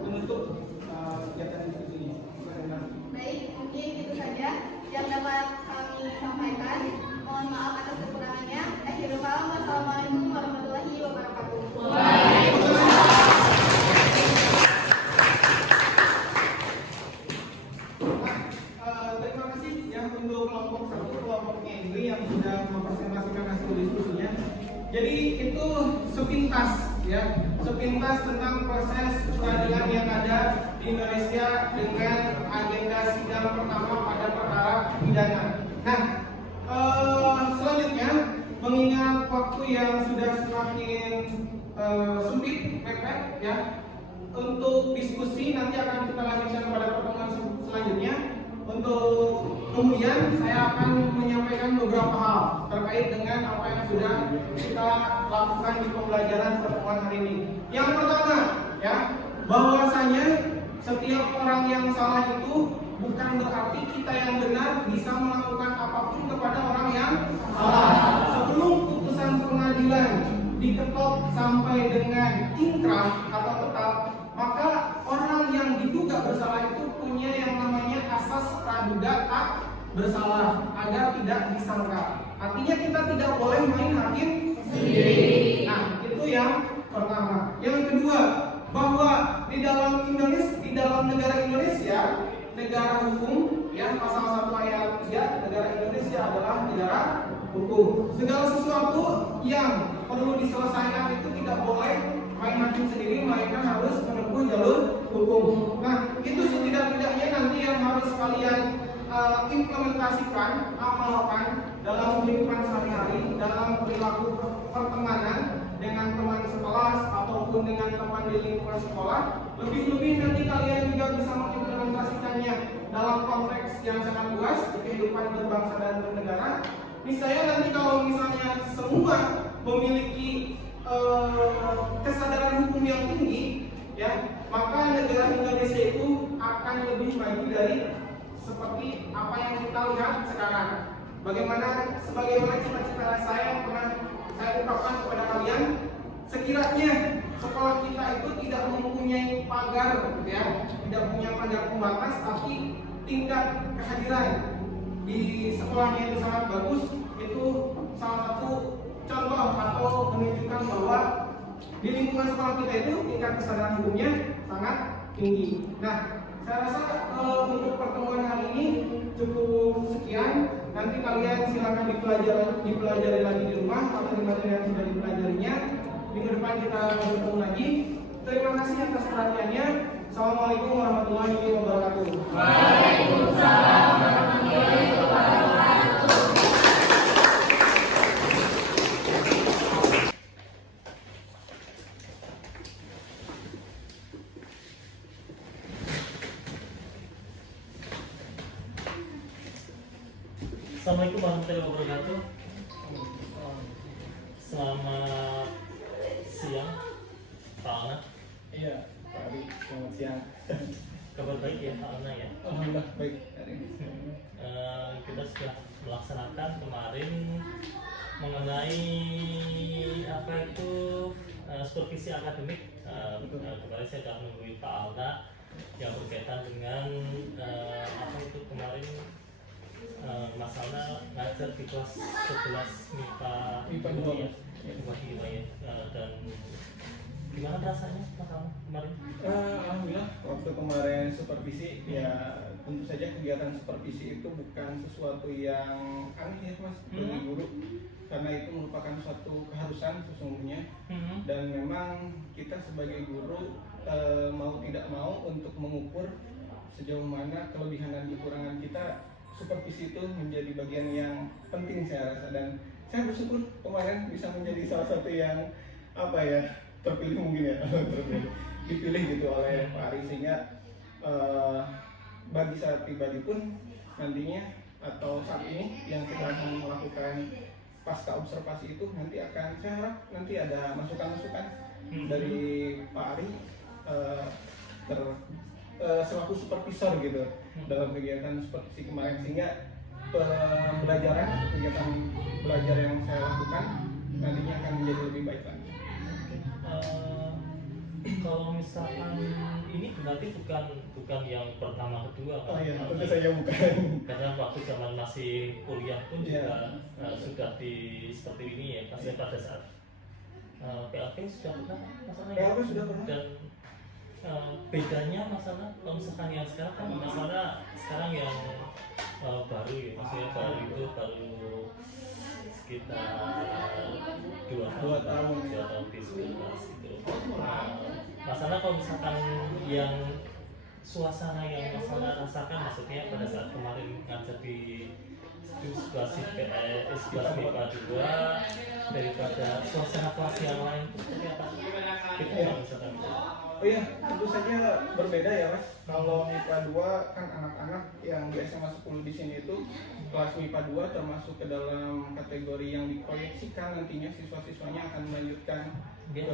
menutup kegiatan diskusi ini. Silakan. Baik, mungkin itu saja yang dapat kami sampaikan. Mohon maaf atas kekurangannya. Akhirul kalam, wassalamualaikum warahmatullahi wabarakatuh. Terima kasih ya untuk kelompok 1, kelompoknya Indri yang sudah mempresentasikan hasil diskusinya. Jadi itu sepintas ya, sepintas tentang proses peradilan yang ada di Indonesia dengan agenda sidang pertama pada perkara pidana. Nah, selanjutnya mengingat waktu yang sudah semakin sempit, mepet ya, untuk diskusi nanti akan kita lanjutkan pada pertemuan selanjutnya. Untuk kemudian saya akan menyampaikan beberapa hal terkait dengan apa yang sudah kita lakukan di pembelajaran pertemuan hari ini. Yang pertama ya, bahwasanya setiap orang yang salah itu bukan berarti kita yang benar bisa melakukan apapun kepada orang yang salah. Sebelum putusan pengadilan diketok sampai dengan inkrah atau tetap, maka orang yang diduga bersalah itu punya yang namanya asas praduga tak bersalah agar tidak disangka. Artinya kita tidak boleh main hakim sendiri. Nah, itu yang pertama. Yang kedua, bahwa di dalam Indonesia, di dalam negara Indonesia, negara hukum, ya pasal 1 ayat 3, negara Indonesia adalah negara hukum. Segala sesuatu yang perlu diselesaikan itu tidak boleh main hakim sendiri, melainkan harus menempuh jalur hukum. Nah, itu setidak-tidaknya nanti yang harus kalian implementasikan, amalkan dalam kehidupan sehari-hari, dalam perilaku pertemanan dengan teman sekelas ataupun dengan teman di lingkungan sekolah. Lebih-lebih nanti kalian juga bisa mengimplementasikannya dalam konteks yang sangat luas di kehidupan berbangsa dan bernegara. Misalnya nanti kalau misalnya semua memiliki kesadaran hukum yang tinggi, ya, maka negara Indonesia itu akan lebih maju dari seperti apa yang kita lihat sekarang. Sebagaimana cita-cita saya yang pernah saya ungkapkan kepada kalian, sekiranya sekolah kita itu tidak mempunyai pagar, gitu ya, tidak punya pagar pembatas, tapi tingkat kehadiran di sekolahnya itu sangat bagus, itu salah satu contoh atau menunjukkan bahwa di lingkungan sekolah kita itu tingkat kesadaran hukumnya sangat tinggi. Nah, saya rasa untuk pertemuan hari ini cukup sekian. Nanti kalian silakan dipelajari lagi di rumah materi-materi yang sudah dipelajarinya. Minggu depan kita bertemu lagi. Terima kasih atas perhatiannya. Assalamualaikum warahmatullahi wabarakatuh. Waalaikumsalam warahmatullahi wabarakatuh. Assalamualaikum warahmatullahi wabarakatuh. Selamat siang, Pak Alna. Iya, Pak Ari, selamat siang. Kabar baik ya, Pak Alna ya. Alhamdulillah baik. Kita sudah melaksanakan kemarin mengenai apa itu supervisi akademik. Kemarin saya sudah menunggu Pak Alna yang berkaitan dengan apa itu kemarin masalah ngajar di kelas 11 MIPA 2 ya, dan gimana rasanya Pak Alna kemarin? Alhamdulillah waktu kemarin supervisi ya tentu saja kegiatan supervisi itu bukan sesuatu yang aneh ya Mas bagi guru, karena itu merupakan suatu keharusan sesungguhnya. Dan memang kita sebagai guru mau tidak mau untuk mengukur sejauh mana kelebihan dan kekurangan kita, supervisi itu menjadi bagian yang penting saya rasa, dan saya bersyukur kemarin bisa menjadi salah satu yang apa ya, terpilih mungkin ya dipilih gitu oleh Pak Ari, sehingga bagi saya pribadi pun nantinya atau saat ini yang kita akan melakukan pasca observasi itu nanti akan, saya harap nanti ada masukan-masukan dari Pak Ari selaku supervisor gitu dalam kegiatan supervisi kemarin, sehingga pembelajaran atau kegiatan belajar yang saya lakukan nantinya akan menjadi lebih baik lagi. Kalau misalkan ini berarti bukan yang pertama kedua kan? Oh iya, tentu saja bukan. Karena waktu zaman masih kuliah pun juga sudah di seperti ini ya, pasti pada saat PLP sudah pernah masalahnya. PLP sudah pernah. Dan bedanya masalah kalau misalkan yang sekarang kan masalah sekarang yang baru ya, maksudnya baru itu baru sekitar 2 tahun di sekitar itu. Masalah kalau misalkan yang suasana yang masalah rasakan, maksudnya pada saat kemarin ngajar di situasi situasi MIPA 2 daripada suasana kelas yang lain itu seperti apa? Kita nggak misalkan. Oh iya, tentu saja berbeda ya Mas. Kalau MIPA 2 kan anak-anak yang di SMA 10 di sini itu kelas MIPA 2 termasuk ke dalam kategori yang diproyeksikan nantinya siswa-siswanya akan melanjutkan ke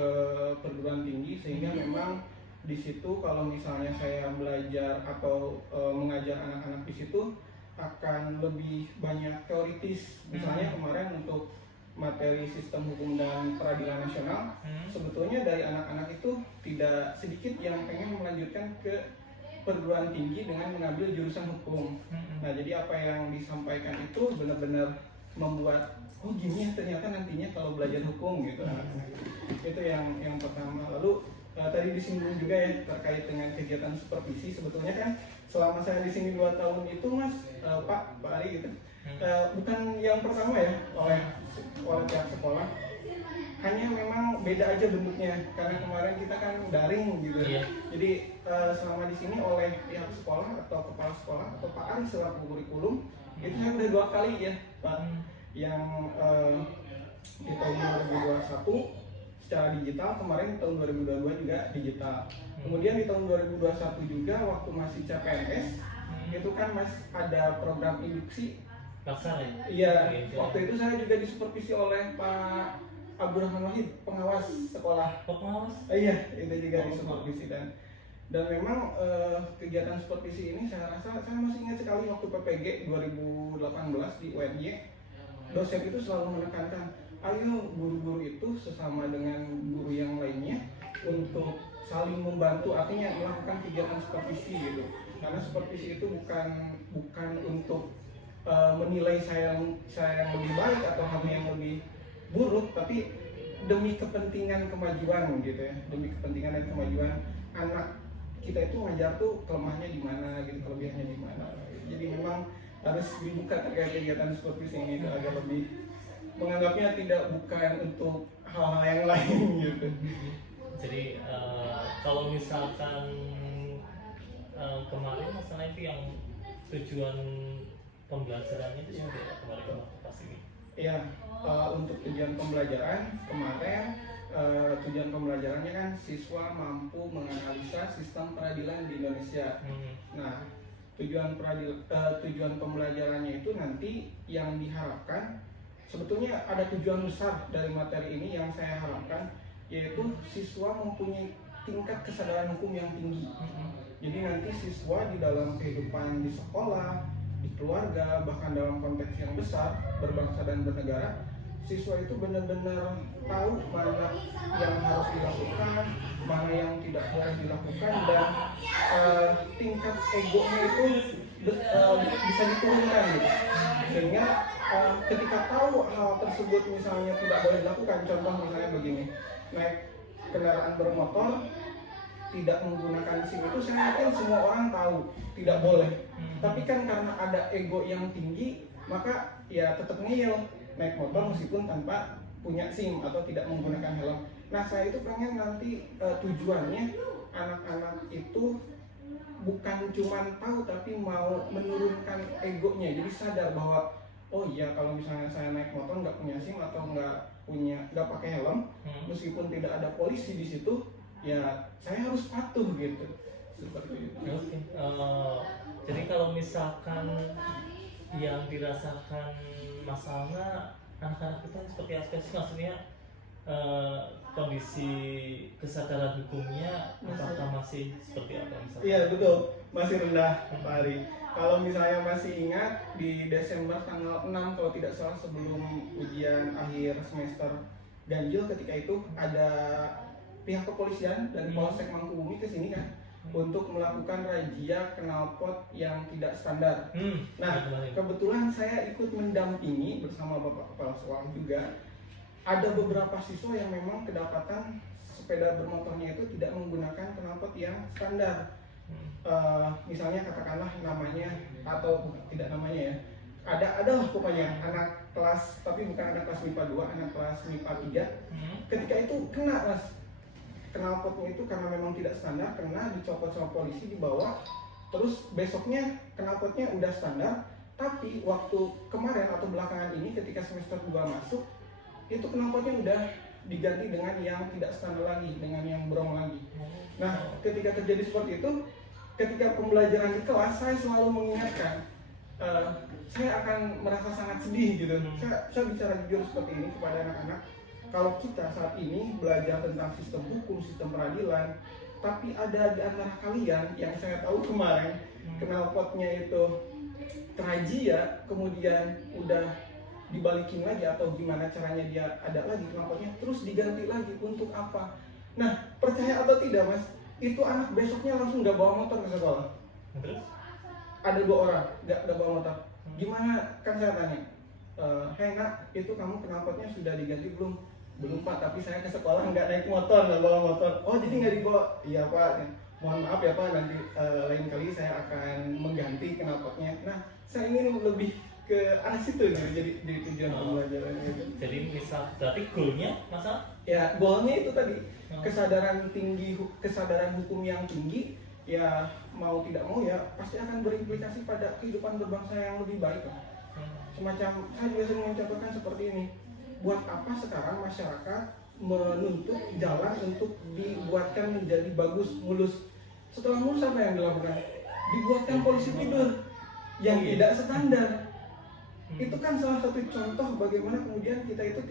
perguruan tinggi, sehingga memang di situ kalau misalnya saya belajar atau mengajar anak-anak di situ akan lebih banyak teoritis. Misalnya kemarin untuk materi sistem hukum dan peradilan nasional, sebetulnya dari anak-anak itu tidak sedikit yang pengen melanjutkan ke perguruan tinggi dengan mengambil jurusan hukum. Nah, jadi apa yang disampaikan itu benar-benar membuat oh gini ya ternyata nantinya kalau belajar hukum gitu. Itu yang pertama. Lalu tadi disinggung juga ya terkait dengan kegiatan supervisi. Sebetulnya kan selama saya di sini 2 tahun itu Mas, Pak Ari gitu, bukan yang pertama ya oleh pihak sekolah. Hanya memang beda aja bentuknya karena kemarin kita kan daring gitu. Jadi selama di sini oleh pihak sekolah atau kepala sekolah atau Pak Ari selaku kurikulum itu saya udah 2 kali ya Pak, yang di tahun 2021 secara digital, kemarin tahun 2022 juga digital. Kemudian di tahun 2021 juga waktu masih CPNS itu kan Mas ada program induksi. Kasar ya? Iya, waktu itu saya juga disupervisi oleh Pak Abdurrahman Wahid, pengawas sekolah. Pengawas? Iya, itu juga disupervisi dan memang kegiatan supervisi ini saya rasa saya masih ingat sekali waktu PPG 2018 di UNY, dosen itu selalu menekankan ayo guru-guru itu sesama dengan guru yang lainnya untuk saling membantu, artinya melakukan kegiatan supervisi gitu. Karena supervisi itu bukan untuk menilai saya yang lebih baik atau kamu yang lebih buruk, tapi demi kepentingan kemajuan gitu ya, demi kepentingan dan kemajuan anak kita itu ngajar tuh kelemahannya di mana gitu, kelebihannya di mana. Jadi memang harus dibuka terkait kegiatan supervisi ini agar lebih menganggapnya bukan untuk hal-hal yang lain gitu. Jadi kalau misalkan kemarin masalah itu yang tujuan pembelajarannya itu seperti apa kemarin pas ini? Iya, untuk tujuan pembelajaran kemarin tujuan pembelajarannya kan siswa mampu menganalisa sistem peradilan di Indonesia. Nah, tujuan pembelajarannya itu nanti yang diharapkan, sebetulnya ada tujuan besar dari materi ini yang saya harapkan, yaitu siswa mempunyai tingkat kesadaran hukum yang tinggi. Jadi nanti siswa di dalam kehidupan di sekolah, di keluarga, bahkan dalam konteks yang besar, berbangsa dan bernegara, siswa itu benar-benar tahu mana yang harus dilakukan, mana yang tidak boleh dilakukan, dan tingkat egonya itu bisa diturunkan gitu. Sehingga ketika tahu hal tersebut misalnya tidak boleh dilakukan, contoh misalnya begini, naik kendaraan bermotor tidak menggunakan SIM itu saya yakin semua orang tahu tidak boleh. Tapi kan karena ada ego yang tinggi, maka ya tetap ngeyel naik motor meskipun tanpa punya SIM atau tidak menggunakan helm. Nah, saya itu pengen nanti tujuannya anak-anak itu bukan cuma tahu tapi mau menurunkan egonya. Jadi sadar bahwa oh iya, kalau misalnya saya naik motor nggak punya SIM atau nggak pakai helm, meskipun tidak ada polisi di situ, ya saya harus patuh gitu. Seperti itu. Oke. Jadi kalau misalkan yang dirasakan masalahnya anak-anak kita seperti apa sih, maksudnya kondisi kesadaran hukumnya apakah masih seperti apa misalnya? Iya betul, masih rendah Pak Ari. Kalau misalnya masih ingat di Desember tanggal 6 kalau tidak salah sebelum ujian akhir semester ganjil, ketika itu ada pihak kepolisian dari Polsek Mangkubumi ke sini kan untuk melakukan razia knalpot yang tidak standar. Nah, kebetulan saya ikut mendampingi bersama Bapak Kepala Sekolah juga. Ada beberapa siswa yang memang kedapatan sepeda bermotornya itu tidak menggunakan knalpot yang standar. Misalnya katakanlah namanya atau tidak namanya ya. Ada lah pokoknya anak kelas, tapi bukan anak kelas MIPA 2, anak kelas MIPA 3. Ketika itu kena Mas. Knalpotnya itu karena memang tidak standar, kena dicopot sama polisi, dibawa. Terus besoknya knalpotnya udah standar, tapi waktu kemarin atau belakangan ini ketika semester 2 masuk, itu knalpotnya udah diganti dengan yang tidak standar lagi, dengan yang brong lagi. Nah, ketika terjadi seperti itu, ketika pembelajaran di kelas, saya selalu mengingatkan, saya akan merasa sangat sedih gitu. Saya bicara jujur seperti ini kepada anak-anak. Kalau kita saat ini belajar tentang sistem hukum, sistem peradilan, tapi ada di antara kalian yang saya tahu kemarin knalpotnya itu razia, kemudian udah dibalikin lagi atau gimana caranya dia ada lagi knalpotnya, terus diganti lagi untuk apa? Nah, percaya atau tidak Mas, itu anak besoknya langsung nggak bawa motor ke sekolah. Terus? Ada 2 orang nggak bawa motor. Gimana? Kan saya tanya, hei nak, itu kamu knalpotnya sudah diganti belum? Belum Pak, tapi saya ke sekolah nggak naik motor, nggak bawa motor. Oh jadi nggak dibawa? Iya Pak, mohon maaf ya Pak, nanti lain kali saya akan mengganti knalpotnya. Nah, saya ingin lebih ke arah situ gitu, jadi tujuan pembelajaran itu. Jadi misal, berarti goalnya masa? Ya, goalnya itu tadi, kesadaran tinggi, kesadaran hukum yang tinggi, ya mau tidak mau ya pasti akan berimplikasi pada kehidupan berbangsa yang lebih baik. Semacam, saya juga sering mencontohkan seperti ini. Buat apa sekarang masyarakat menuntut jalan untuk dibuatkan menjadi bagus, mulus? Setelah mulus apa yang dilakukan? Dibuatkan polisi tidur yang tidak standar. Itu kan salah satu contoh bagaimana kemudian kita itu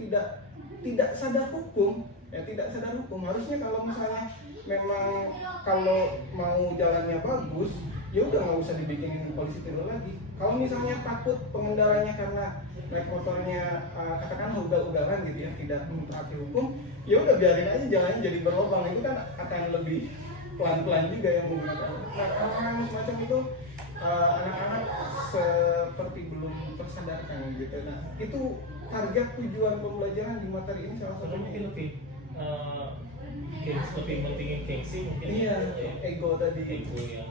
tidak sadar hukum. ya tidak sadar hukum. Harusnya kalau misalnya memang kalau mau jalannya bagus, ya udah nggak usah dibikinin polisi tidur lagi. Kalau misalnya takut pengendaranya karena naik motornya katakan ugal-ugalan gitu ya, tidak mentaati hukum, ya udah biarin aja jalannya jadi berlubang, itu kan akan lebih pelan-pelan juga yang menggunakan. Nah, hal-hal semacam itu anak-anak seperti belum tersadarkan gitu. Nah, itu target tujuan pembelajaran di materi ini salah Atau satunya. mungkin lebih lebih mentingin gengsi mungkin. Iya, ego tadi. Ego yang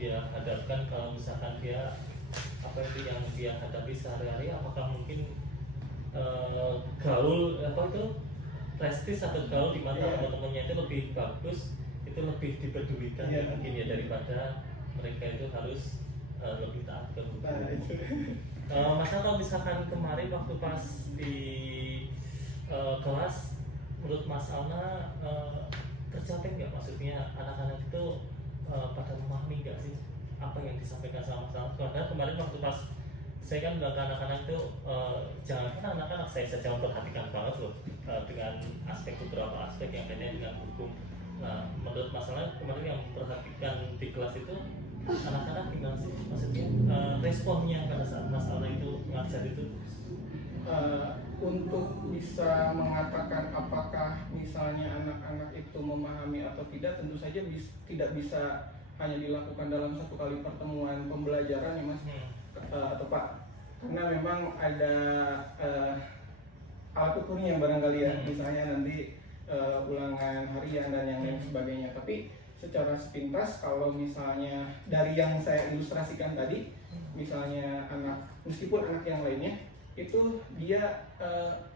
dia hadapkan. Kalau misalkan dia apa itu yang dia hadapi sehari-hari, apakah mungkin gaul apa itu prestis atau gaul di mata teman-temannya itu lebih bagus, itu lebih dipedulikan mungkin ya daripada mereka itu harus lebih taat ke hukum. Masa kalau misalkan kemarin waktu pas di kelas, menurut Mas Alna tercapai nggak, maksudnya anak-anak itu pada memahami nggak sih apa yang disampaikan sama Mas Alna? Karena kemarin waktu pas saya kan bilang ke anak-anak itu jangankan anak-anak, saya saja memperhatikan banget loh dengan beberapa aspek yang kaitannya dengan hukum. Nah, menurut Mas Alna kemarin yang memperhatikan di kelas itu anak-anak gimana sih, maksudnya responnya pada saat Mas Alna itu ngajar itu? Untuk bisa mengatakan apakah misalnya anak-anak itu memahami atau tidak, tentu saja tidak bisa hanya dilakukan dalam satu kali pertemuan pembelajaran ya Mas atau Pak, karena memang ada alat ukurnya yang barangkali ya, misalnya nanti ulangan harian dan yang lain sebagainya. Tapi secara sepintas kalau misalnya dari yang saya ilustrasikan tadi, misalnya anak, meskipun anak yang lainnya itu dia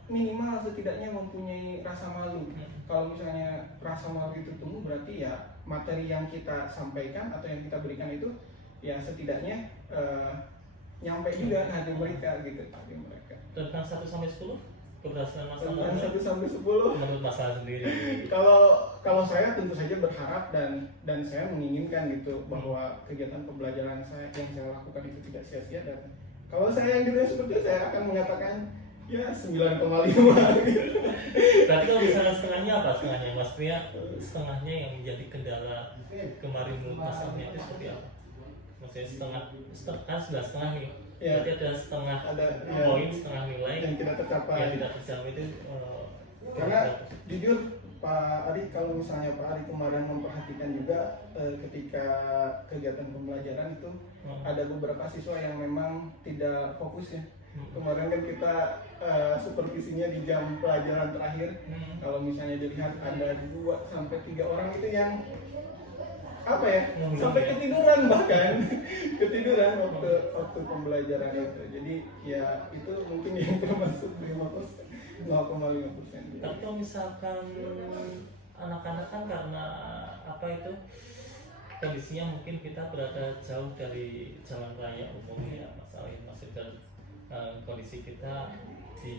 minimal setidaknya mempunyai rasa malu. Kalau misalnya rasa malu itu tumbuh, berarti ya materi yang kita sampaikan atau yang kita berikan itu ya setidaknya nyampe juga ke hati mereka gitu, hati mereka. Tentang 1 sampai 10 keberhasilan Mas Alna Tentang 1 sampai 10 menurut Mas Alna sendiri. Kalau saya tentu saja berharap dan saya menginginkan gitu bahwa kegiatan pembelajaran saya yang saya lakukan itu tidak sia-sia, dan kalau saya yang gitu seperti itu, saya akan mengatakan ya 9,5 gitu. Berarti kalau misalnya setengahnya apa? Setengahnya maksudnya setengahnya yang menjadi kendala kemarin menurut Mas Alna itu seperti apa? Maksudnya kan sudah setengah nih. Ya. Berarti ada setengah Ya, poin, setengah nilai yang tidak tercapai. yang tidak tercapai itu Karena jujur Pak Ari, kalau misalnya Pak Ari kemarin memperhatikan juga ketika kegiatan pembelajaran itu ada beberapa siswa yang memang tidak fokus ya. Kemarin kan kita supervisinya di jam pelajaran terakhir, kalau misalnya dilihat ada 2 sampai 3 orang itu yang apa ya, sampai ketiduran, bahkan ketiduran waktu pembelajaran itu. Jadi ya itu mungkin yang termasuk 0,5%. Tapi kalau misalkan anak-anak kan karena apa itu kondisinya mungkin kita berada jauh dari jalan raya umum ya maksudnya kondisi kita di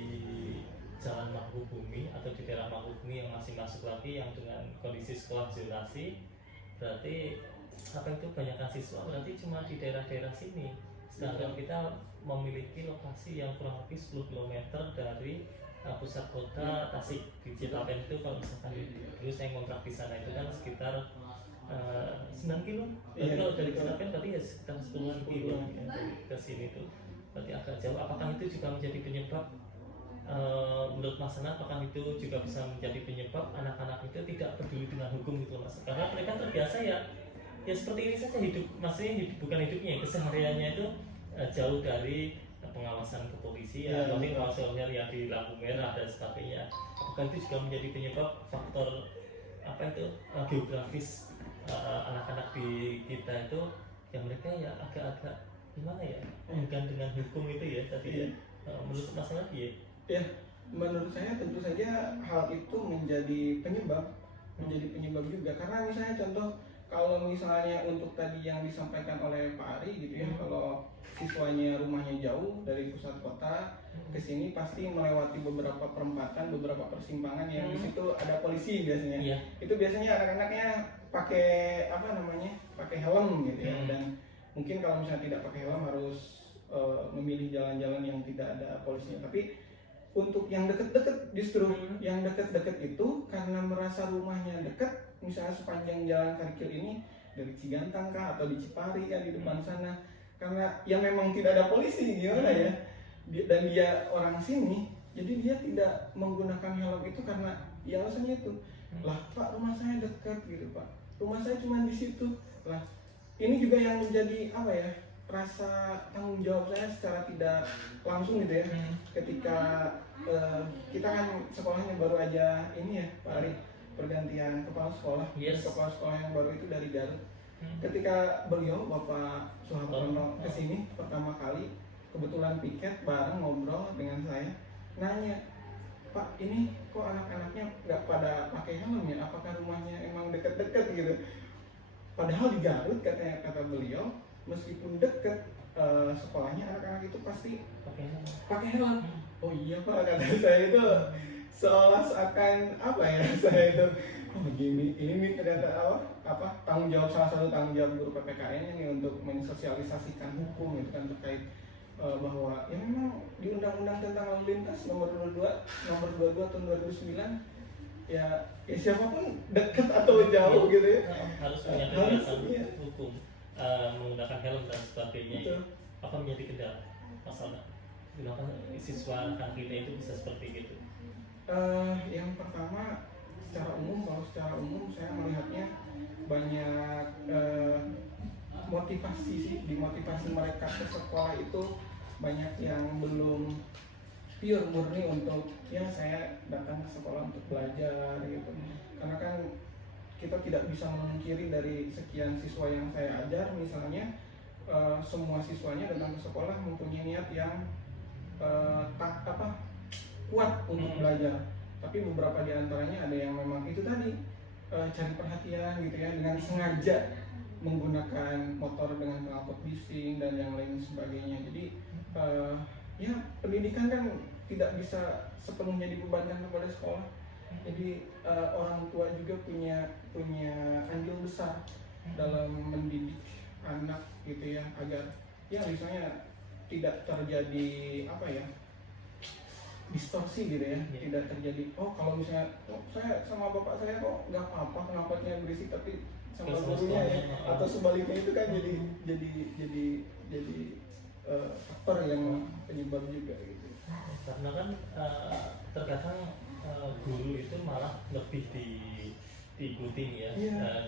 jalan Mangkubumi atau di daerah Mangkubumi yang masih masuk lagi, yang dengan kondisi sekolah zonasi, berarti apa itu banyakkan siswa berarti cuma di daerah-daerah sini, sedangkan kita memiliki lokasi yang kurang lebih 10 km dari pusat kota Tasik. Di Citapen itu kalau misalkan dulu saya ngontrak di sana itu kan sekitar 9 kilo. Jadi kalau dari Citapen berarti ya sekitar 10 kilo ke sini tuh, berarti agak jauh. Apakah itu juga menjadi penyebab menurut Mas Alna, apakah itu juga bisa menjadi penyebab anak-anak itu tidak peduli dengan hukum gitu Mas? Karena mereka terbiasa ya seperti ini saja hidup, maksudnya bukan hidupnya, kesehariannya itu jauh dari pengawasan kepolisian, tapi pengawasannya ya di lampu merah dan sebagainya. Apakah itu juga menjadi penyebab faktor apa itu geografis anak-anak di kita itu yang mereka ya agak-agak gimana ya, enggan dengan hukum itu ya tadi menurut Mas Alna ya, menurut saya tentu saja hal itu menjadi penyebab juga. Karena misalnya contoh, kalau misalnya untuk tadi yang disampaikan oleh Pak Ari gitu ya, kalau siswanya rumahnya jauh dari pusat kota ke sini, pasti melewati beberapa perempatan, beberapa persimpangan yang di situ ada polisi biasanya. Itu biasanya anak-anaknya pakai pakai helm gitu ya, dan mungkin kalau misalnya tidak pakai helm harus memilih jalan-jalan yang tidak ada polisinya. Tapi untuk yang deket-deket justru yang deket-deket itu karena merasa rumahnya deket, misalnya sepanjang jalan Karikil ini dari Cigantang kah atau di Cipari kan di depan sana, karena yang memang tidak ada polisi gimana ya, dan dia orang sini, jadi dia tidak menggunakan helm itu karena ya alasannya itu, lah Pak rumah saya dekat gitu Pak, rumah saya cuma di situ lah. Ini juga yang menjadi apa ya, rasa tanggung jawab saya secara tidak langsung gitu ya, ketika kita kan sekolahnya baru aja ini ya Pak Ari, pergantian kepala sekolah. Kepala sekolah yang baru itu dari Garut. Ketika beliau Bapak Suhartono kesini pertama kali, kebetulan piket bareng ngobrol dengan saya, nanya, Pak ini kok anak-anaknya nggak pada pakai helm ya, apakah rumahnya emang deket-deket gitu. Padahal di Garut kata beliau, meskipun deket sekolahnya, anak-anak itu pasti pakai helm. Oh iya Pak, kata saya itu seolah seakan apa ya, saya itu oh begini, ini ternyata apa tanggung jawab, salah satu tanggung jawab guru PPKN ini untuk mensosialisasikan hukum itu kan, terkait bahwa ya memang di Undang-Undang tentang Lalu Lintas nomor 22 tahun 2009 ya siapapun dekat atau jauh gitu ya harus punya kegiatan hukum, menggunakan helm dan sebagainya. Ya. Apa menjadi kendala masalah kenapa siswa anak kita itu bisa seperti itu? Yang pertama secara umum saya melihatnya banyak motivasi sih, dimotivasi mereka ke sekolah itu banyak yang belum pure murni untuk ya saya datang ke sekolah untuk belajar gitu. Karena kan kita tidak bisa memungkiri dari sekian siswa yang saya ajar misalnya, semua siswanya datang ke sekolah mempunyai niat yang kuat untuk belajar. Tapi beberapa di antaranya ada yang memang itu tadi cari perhatian gitu ya, dengan sengaja menggunakan motor dengan knalpot bising dan yang lain sebagainya. Jadi ya pendidikan kan tidak bisa sepenuhnya dibebankan kepada sekolah. Jadi orang tua juga punya andil besar dalam mendidik anak gitu ya, agar ya misalnya tidak terjadi apa ya, distorsi gitu ya, tidak terjadi kalau misalnya saya sama bapak saya kok nggak apa-apa knalpotnya berisik, tapi sama gurunya ya atau sebaliknya, itu kan jadi faktor yang penyebab juga gitu. Karena kan terkadang guru itu malah lebih diikutin ya,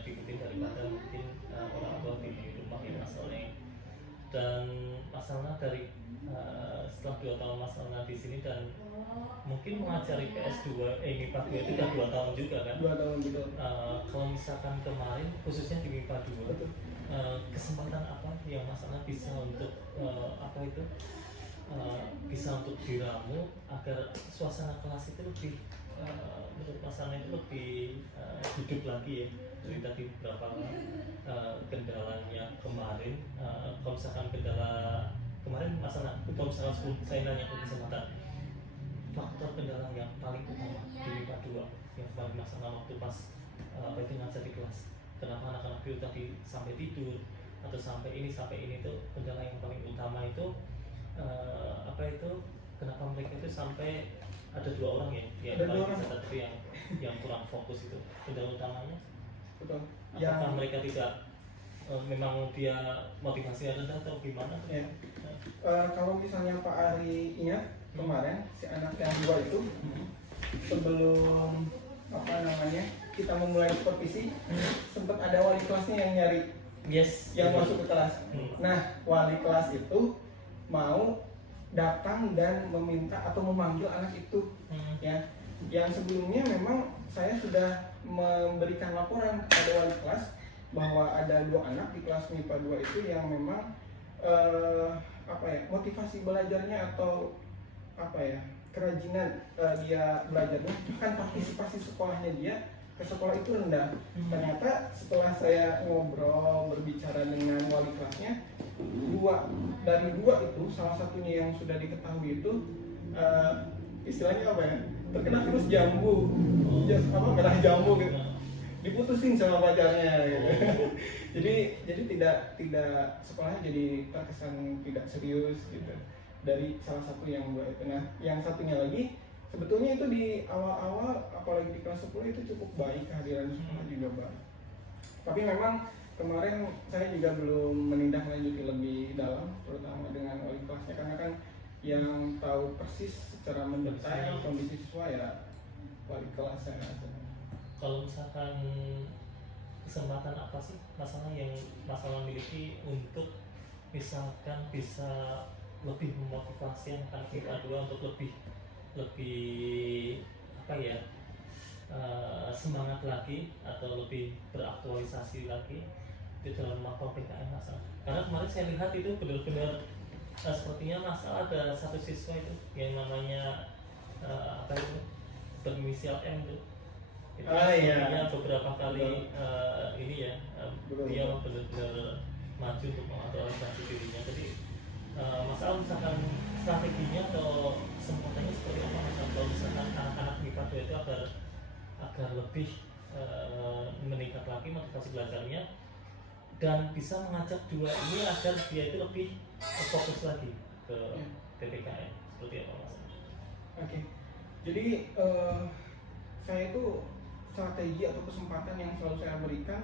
diikutin daripada mungkin orang tua di rumah ini masalahnya. Dan masalah dari setelah 2 tahun masalah di sini dan mungkin mengajari PS2 MIPA 2 itu udah 2 tahun juga kan? 2 tahun juga. Kalau misalkan kemarin khususnya di MIPA 2, kesempatan apa yang masalah bisa untuk bisa untuk diramu agar suasana kelas itu lebih menurut masalah itu lebih hidup lagi ya. Jadi tadi beberapa kendalanya kemarin, kalau misalkan kendala kemarin masalah, kalau misalkan saya nanya ke kesempatan, faktor kendala yang paling utama di MIPA 2 yang paling masalah waktu pas ngajar di kelas, kenapa anak-anak itu tadi sampai tidur atau sampai ini tuh kendala yang paling utama itu kenapa mereka itu sampai ada 2 orang ya yang paling satu yang kurang fokus itu kendala utamanya. Betul. Apakah mereka tidak memang dia motivasi rendah atau gimana? Ya. Kalau misalnya Pak Ari ingat kemarin si anak yang 2 itu sebelum kita memulai supervisi, sempat ada wali kelasnya yang nyari yang masuk ke kelas. Nah wali kelas itu mau datang dan meminta atau memanggil anak itu ya, yang sebelumnya memang saya sudah memberikan laporan kepada wali kelas bahwa ada 2 anak di kelas MIPA 2 itu yang memang motivasi belajarnya atau kerajinan dia belajarnya, bahkan partisipasi sekolahnya dia ke sekolah itu rendah. Ternyata setelah saya ngobrol berbicara dengan wali kelasnya, 2 dari 2 itu salah satunya yang sudah diketahui itu istilahnya terkena virus jambu, merah jambu gitu, diputusin sama pacarnya gitu. jadi tidak sekolahnya jadi terkesan tidak serius gitu. dari salah satu yang dua itu. Nah, yang satunya lagi sebetulnya itu di awal-awal apalagi di kelas 10 itu cukup baik, kehadiran sekolah juga baik. Tapi memang kemarin saya juga belum menindaklanjuti lebih dalam, terutama dengan wali kelasnya, karena kan yang tahu persis secara mendetail kondisi siswa ya wali kelas saya rasa. Kalau misalkan kesempatan apa sih masalah miliki untuk misalkan bisa lebih memotivasi anak kita dua untuk lebih apa ya, semangat lagi atau lebih beraktualisasi lagi di dalam mata PKN masalah. Karena kemarin saya lihat itu benar-benar sepertinya masalah ada satu siswa itu yang namanya apa itu berinisial M itu. Itu sepertinya beberapa kali ini ya dia benar-benar maju untuk mengaktualisasi dirinya. Jadi masalah misalkan strateginya atau kesempatannya seperti apa misalkan kalau misalkan anak-anak MIPA 2 itu agar lebih meningkat lagi motivasi belajarnya dan bisa mengajak dua ini agar dia itu lebih fokus lagi ke PPKN seperti apa mas? Oke. Jadi saya itu strategi atau kesempatan yang selalu saya berikan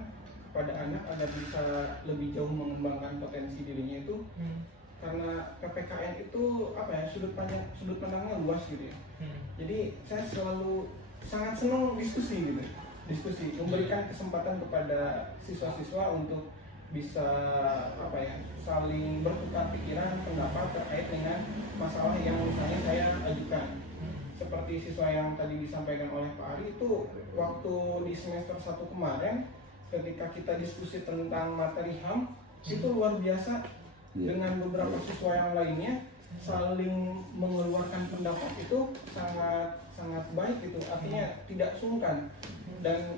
kepada anak agar bisa lebih jauh mengembangkan potensi dirinya itu karena PPKN itu apa ya, sudut pandangnya luas gitu ya. Jadi saya selalu sangat senang diskusi gitu, memberikan kesempatan kepada siswa-siswa untuk bisa apa ya, saling bertukar pikiran pendapat terkait dengan masalah yang misalnya saya ajukan. Seperti siswa yang tadi disampaikan oleh Pak Ari itu waktu di semester 1 kemarin ketika kita diskusi tentang materi HAM itu luar biasa dengan beberapa siswa yang lainnya saling mengeluarkan pendapat itu sangat baik gitu, artinya tidak sungkan dan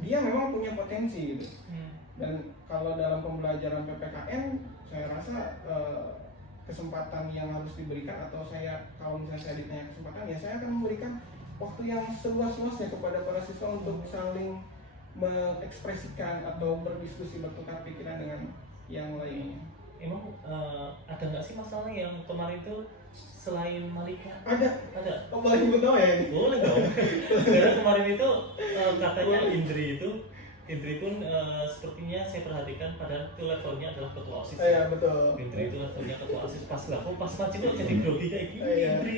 dia memang punya potensi gitu. Dan kalau dalam pembelajaran PPKN saya rasa kesempatan yang harus diberikan atau kalau misalnya saya ditanya kesempatan ya saya akan memberikan waktu yang seluas-luasnya kepada para siswa untuk saling mengekspresikan atau berdiskusi bertukar pikiran dengan yang lainnya. Emang ada nggak sih masalah yang kemarin itu selain Malika? Ada. Oh, boleh ikut tahu ya ini? Boleh dong. Karena kemarin itu katanya Indri pun sepertinya saya perhatikan padahal itu levelnya adalah ketua OSIS. Iya, betul. Indri itu levelnya ketua OSIS pas maju itu jadi grogi kayak gini. Indri.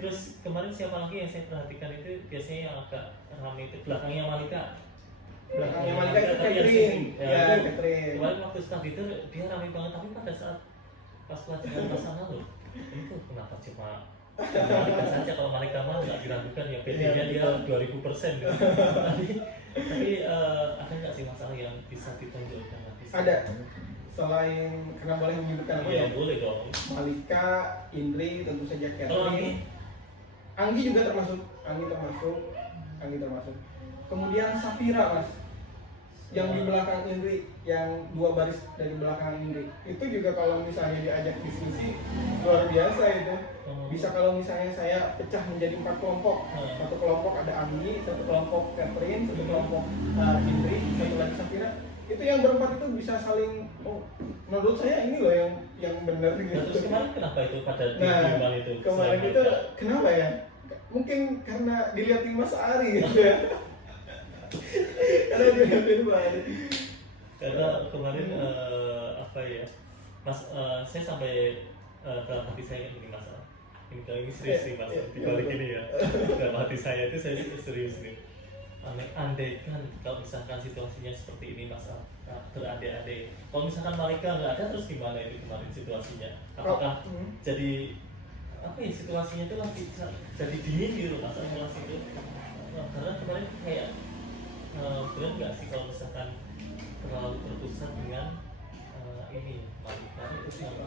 Terus kemarin siapa lagi yang saya perhatikan itu biasanya yang agak ramai itu belakangnya Malika. Belakangnya Malika itu Catherine. Ya, Catherine. Kemarin waktu staff itu dia ramai banget tapi pada saat pas pelajaran pasangan loh. Itu kenapa cuma Malika saja, kalau Malika mah nggak diragukan ya, PD-nya dia 2000% gitu. Tapi ada nggak sih masalah yang bisa ditonjolkan lagi? Ada. Selain karena boleh menyebutkan apa ya? ya? Boleh dong. Malika, Indri, tentu saja Kalau Catherine. Anggi juga termasuk. Anggi termasuk. Kemudian Safira, Mas. Yang di belakang Indri, yang 2 baris dari belakang Indri. Itu juga kalau misalnya diajak diskusi luar biasa itu. Bisa kalau misalnya saya pecah menjadi 4 kelompok. Satu kelompok ada Anggi, satu kelompok Catherine, satu kelompok Indri, satu lagi Safira. Itu yang berempat itu bisa saling, menurut saya ini loh yang benar gitu. Terus kemarin kenapa itu pada Nah, itu? kemarin itu kenapa ya? Mungkin karena dilihatin Mas Ari gitu ya. Karena dilihatin Mas Ari. Karena kemarin apa ya, Mas, saya sampai dalam hati saya ini Mas, ini serius nih Mas, dibalik ini ya. Dalam hati saya itu saya serius nih. Andaikan kalau misalkan situasinya seperti ini Mas, beradik-adik. Kalau misalkan Malika nggak ada terus gimana ini kemarin situasinya? Apakah jadi apa ya, situasinya itu lagi jadi dingin gitu Mas, simulasi itu? Karena kemarin kayak benar nggak sih kalau misalkan terlalu terpusat dengan ini Malika itu yang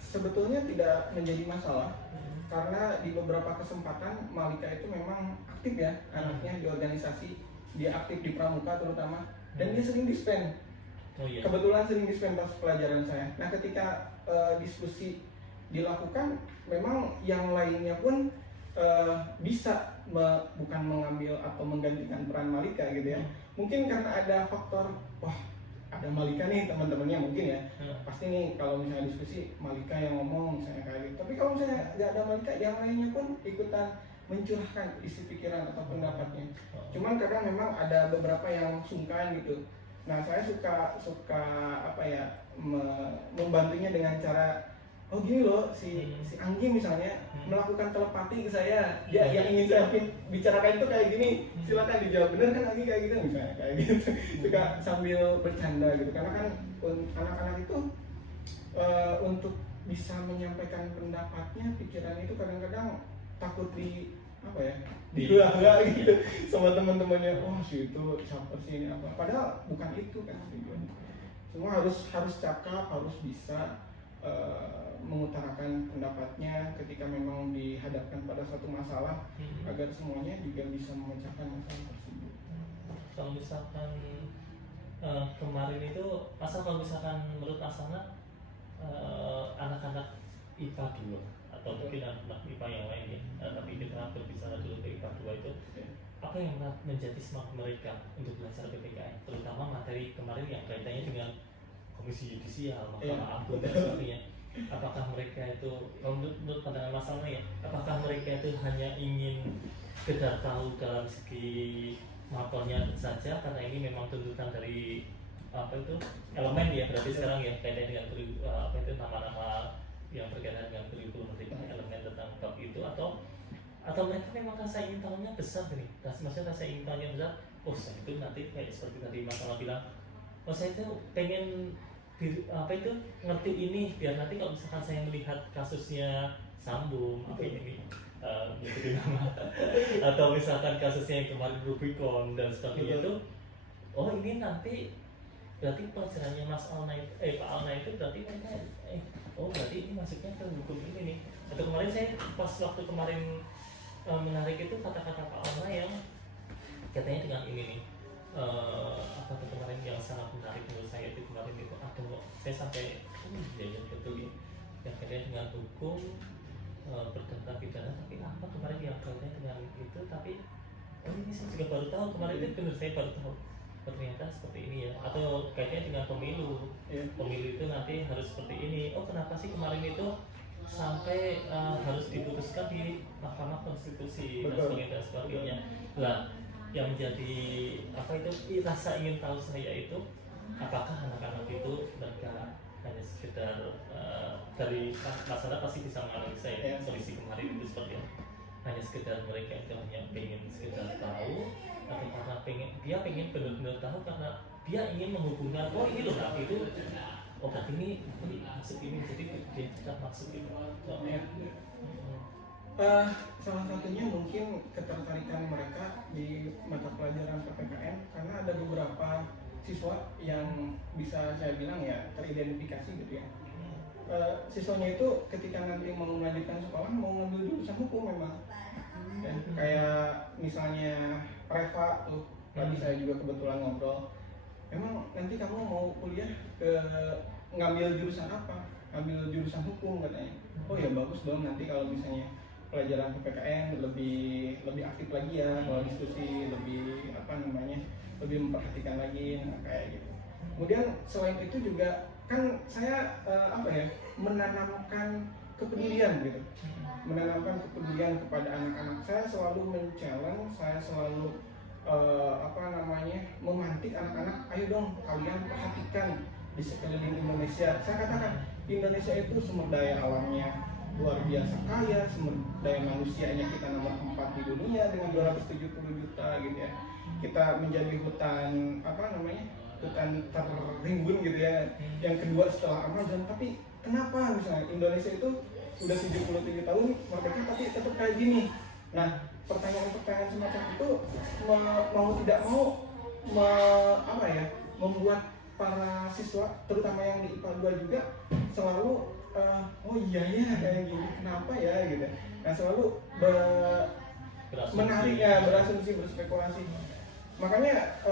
sebetulnya tidak menjadi masalah karena di beberapa kesempatan Malika itu memang aktif ya anaknya di organisasi, dia aktif di pramuka terutama dan dia sering dispen. Kebetulan sering dispen pas pelajaran saya. Nah ketika diskusi dilakukan memang yang lainnya pun bisa bukan mengambil atau menggantikan peran Malika gitu ya. Mungkin karena ada faktor wah ada ada Malika nih teman-temannya mungkin ya, Hmm. pasti nih kalau misalnya diskusi Malika yang ngomong misalnya kayak gitu. Tapi kalau misalnya nggak ada Malika, yang lainnya pun ikutan mencurahkan isi pikiran atau pendapatnya. Cuman kadang memang ada beberapa yang sungkan gitu. Nah saya suka apa ya, membantunya dengan cara, oh gini loh, si Anggi misalnya melakukan telepati ke saya, dia yang ingin saya bicarakan itu kayak gini, silakan dijawab, bener kan Anggi kayak gitu misalnya, kayak gitu. Suka sambil bercanda gitu, karena kan anak-anak itu untuk bisa menyampaikan pendapatnya, pikirannya itu kadang-kadang takut di apa ya, dihela-hela gitu sama teman-temannya. Oh si itu siapa sih ini apa, padahal bukan itu kan tujuannya. Semua harus cakap, harus bisa mengutarakan pendapatnya ketika memang dihadapkan pada suatu masalah, agar semuanya juga bisa memecahkan masalah tersebut. Kalau misalkan kemarin itu, kalau misalkan menurut Asana anak-anak IPA 2 atau mungkin anak IPA yang lain ya, tapi kita berbicara dulu ke IPA 2 itu, apa yang menjadi semangat mereka untuk belajar PPKN, terutama materi kemarin yang kaitannya dengan Komisi Yudisial, Mahkamah Agung dan sebagainya. Apakah mereka itu, menurut pandangan masalahnya ya, apakah mereka itu hanya ingin sekedar tahu dalam segi mapornya saja, karena ini memang tuntutan dari apa itu elemen ya, berarti sekarang ya kaitannya dengan apa itu nama-nama yang berkaitan dengan kurikulum elemen tentang bab itu, atau mereka memang rasa ingin tahunya besar nih, maksudnya rasa ingin tahunya besar. Oh saya itu nanti kayak seperti tadi Mas Amal bilang, oh saya itu pengen apa itu ngerti ini biar nanti kalau misalkan saya melihat kasusnya Sambung apa ini nyebutin nama atau misalkan kasusnya yang kemarin Rubicon dan sebagainya itu, oh ini nanti berarti pelajarannya Mas Alna Pak Alna itu berarti mereka oh berarti ini masuknya ke hukum ini nih. Atau kemarin saya pas waktu kemarin menarik itu kata-kata Pak Alna yang katanya dengan ini nih, apa tuh kemarin yang sangat menarik menurut saya itu kemarin itu ada, saya sampai ya betul ya, yang kaitannya dengan hukum berdasarkan pidana, tapi apa kemarin yang kaitannya dengan itu, tapi oh ini saya juga baru tahu kemarin itu, benar saya baru tahu ternyata seperti ini ya. Atau kaitannya dengan pemilu, pemilu itu nanti harus seperti ini. Oh kenapa sih kemarin itu sampai harus diputuskan di Mahkamah Konstitusi dan sebagainya. Lah yang menjadi apa itu rasa ingin tahu saya itu, apakah anak-anak itu mereka hanya sekedar dari masyarakat pasti bisa menganalisa ya kondisi kemarin itu seperti apa, hanya sekedar mereka itu hanya pengen sekedar tahu, atau karena dia pengen benar-benar tahu karena dia ingin menghubungkan, oh ini loh nanti itu, oh berarti ini maksud ini, jadi dia tidak maksud itu. Salah satunya mungkin ketertarikan mereka di mata pelajaran PPKN karena ada beberapa siswa yang bisa saya bilang ya teridentifikasi gitu ya. Siswanya itu ketika nanti mau melanjutkan sekolah mau ngambil jurusan hukum memang. Dan kayak misalnya Reva tuh, tadi saya juga kebetulan ngobrol. Memang nanti kamu mau kuliah ngambil jurusan apa? Ngambil jurusan hukum katanya. Oh ya bagus dong, nanti kalau misalnya pelajaran PPKN lebih aktif lagi ya, kalau diskusi lebih lebih memperhatikan lagi, nah kayak gitu. Kemudian selain itu juga kan saya menanamkan kepedulian gitu, menanamkan kepedulian kepada anak-anak. Saya selalu men-challenge, saya selalu memantik anak-anak, ayo dong kalian perhatikan di sekeliling Indonesia. Saya katakan Indonesia itu sumber daya alamnya luar biasa kaya, sumber daya manusianya kita nomor 4 di dunia dengan 270 juta gitu ya. Kita menjadi hutan hutan terrimbun gitu ya, yang kedua setelah Amazon. Tapi kenapa misalnya Indonesia itu udah 77 tahun merdeka tapi tetap kayak gini? Nah, pertanyaan-pertanyaan semacam itu mau tidak mau membuat para siswa terutama yang di IPA 2 juga selalu oh iya ya kayak gini, kenapa ya gitu. Nah selalu menarik ya, berasumsi, berspekulasi. Makanya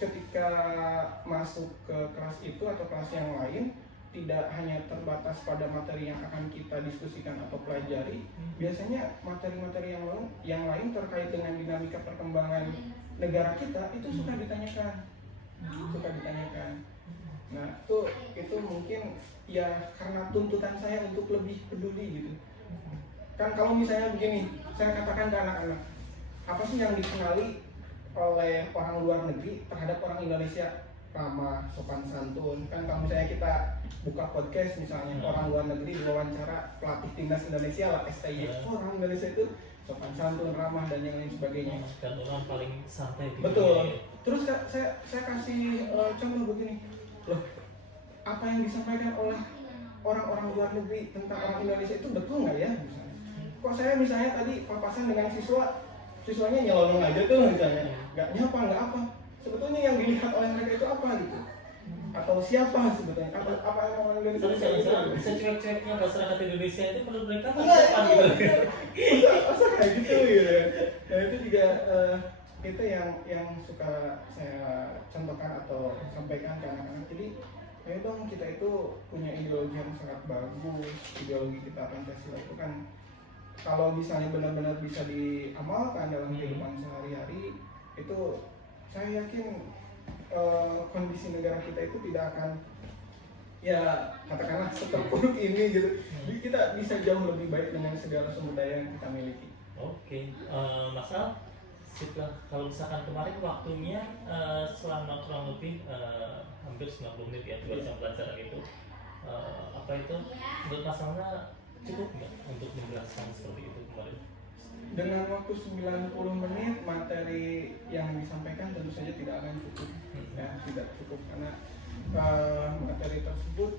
ketika masuk ke kelas itu atau kelas yang lain tidak hanya terbatas pada materi yang akan kita diskusikan atau pelajari. Biasanya materi-materi yang lain terkait dengan dinamika perkembangan negara kita itu suka ditanyakan. Nah itu mungkin ya karena tuntutan saya untuk lebih peduli gitu. Kan kalau misalnya begini, saya katakan ke anak-anak, apa sih yang dikenali oleh orang luar negeri terhadap orang Indonesia? Ramah, sopan santun. Kan kalau misalnya kita buka podcast misalnya, orang luar negeri diwawancara pelatih timnas Indonesia lah, STY, orang Indonesia itu sopan santun, ramah dan yang lain sebagainya. Dan orang paling santai di Betul. dunia. Terus saya kasih contoh begini, loh, apa yang disampaikan oleh orang-orang luar negeri tentang orang Indonesia itu betul nggak ya? Misalnya, kok saya misalnya tadi papasan dengan siswanya nyelonong aja tuh misalnya, nggak nyapa nggak apa. Sebetulnya yang dilihat oleh mereka itu apa gitu? Atau siapa sebetulnya? Apa yang orang Indonesia Tapi itu? jangan-jangan secuek-cueknya masyarakat Indonesia itu menurut mereka Enggak, apa gitu. masa kayak gitu gitu. Nah itu juga itu yang suka saya contohkan atau sampaikan ke anak-anak. Jadi ayo dong, kita itu punya ideologi yang sangat bagus. Ideologi kita Pancasila itu kan kalau misalnya benar-benar bisa diamalkan dalam kehidupan sehari-hari, itu saya yakin kondisi negara kita itu tidak akan ya katakanlah seterpuruk ini gitu. Jadi kita bisa jauh lebih baik dengan segala sumber daya yang kita miliki. Oke, Mas Al, setelah kalau misalkan kemarin waktunya selama kurang lebih hampir 90 menit ya, 2 jam pelajaran itu, apa itu menurut Mas Alna cukup nggak untuk menjelaskan seperti itu kemarin? Dengan waktu 90 menit materi yang disampaikan tentu saja tidak akan cukup, ya tidak cukup karena materi tersebut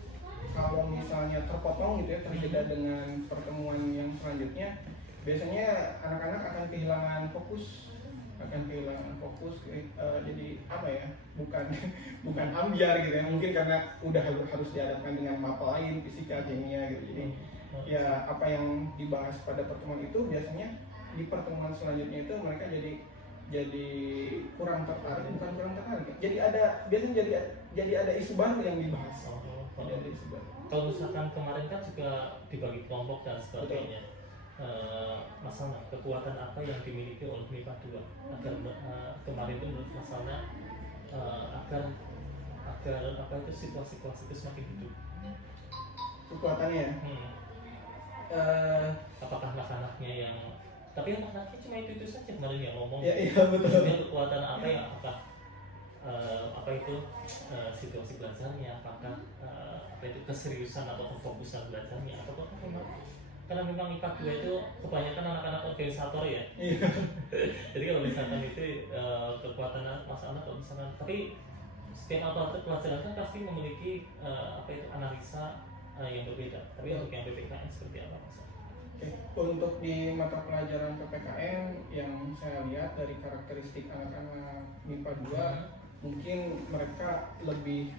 kalau misalnya terpotong gitu ya, terjeda dengan pertemuan yang selanjutnya, biasanya anak-anak akan kehilangan fokus, jadi apa ya, bukan ambiar gitu ya, mungkin karena udah harus dihadapkan dengan mata lain, fisika, kimia gitu. Jadi ya apa yang dibahas pada pertemuan itu biasanya di pertemuan selanjutnya itu mereka jadi kurang tertarik, bukan kurang tertarik, biasanya jadi ada isu baru yang dibahas. Jadi ada isu baru. Kalau misalkan kemarin kan juga dibagi kelompok dan sebagainya, Mas Alna, kekuatan apa yang dimiliki oleh MIPA 2 agar kemarin itu menurut Mas Alna agar apa itu situasi kelas itu semakin hidup? Kekuatannya Apakah anak-anaknya yang tapi anak-anaknya cuma itu saja kemarin yang ngomong. Iya betul. Maksudnya kekuatan apa yang apa itu situasi belajarnya, apakah apa itu keseriusan atau kefokusan belajarnya, atau memang karena memang IPA 2 itu kebanyakan anak-anak organisator ya. Iya. Jadi kalau misalkan itu kekuatan Mas Alna kalau misalkan, tapi setiap aparatur pelajaran kan pasti memiliki apa itu analisa yang berbeda. Tapi untuk yang PPKN seperti apa Mas? Untuk di mata pelajaran PPKN yang saya lihat dari karakteristik anak-anak MIPA 2, mungkin mereka lebih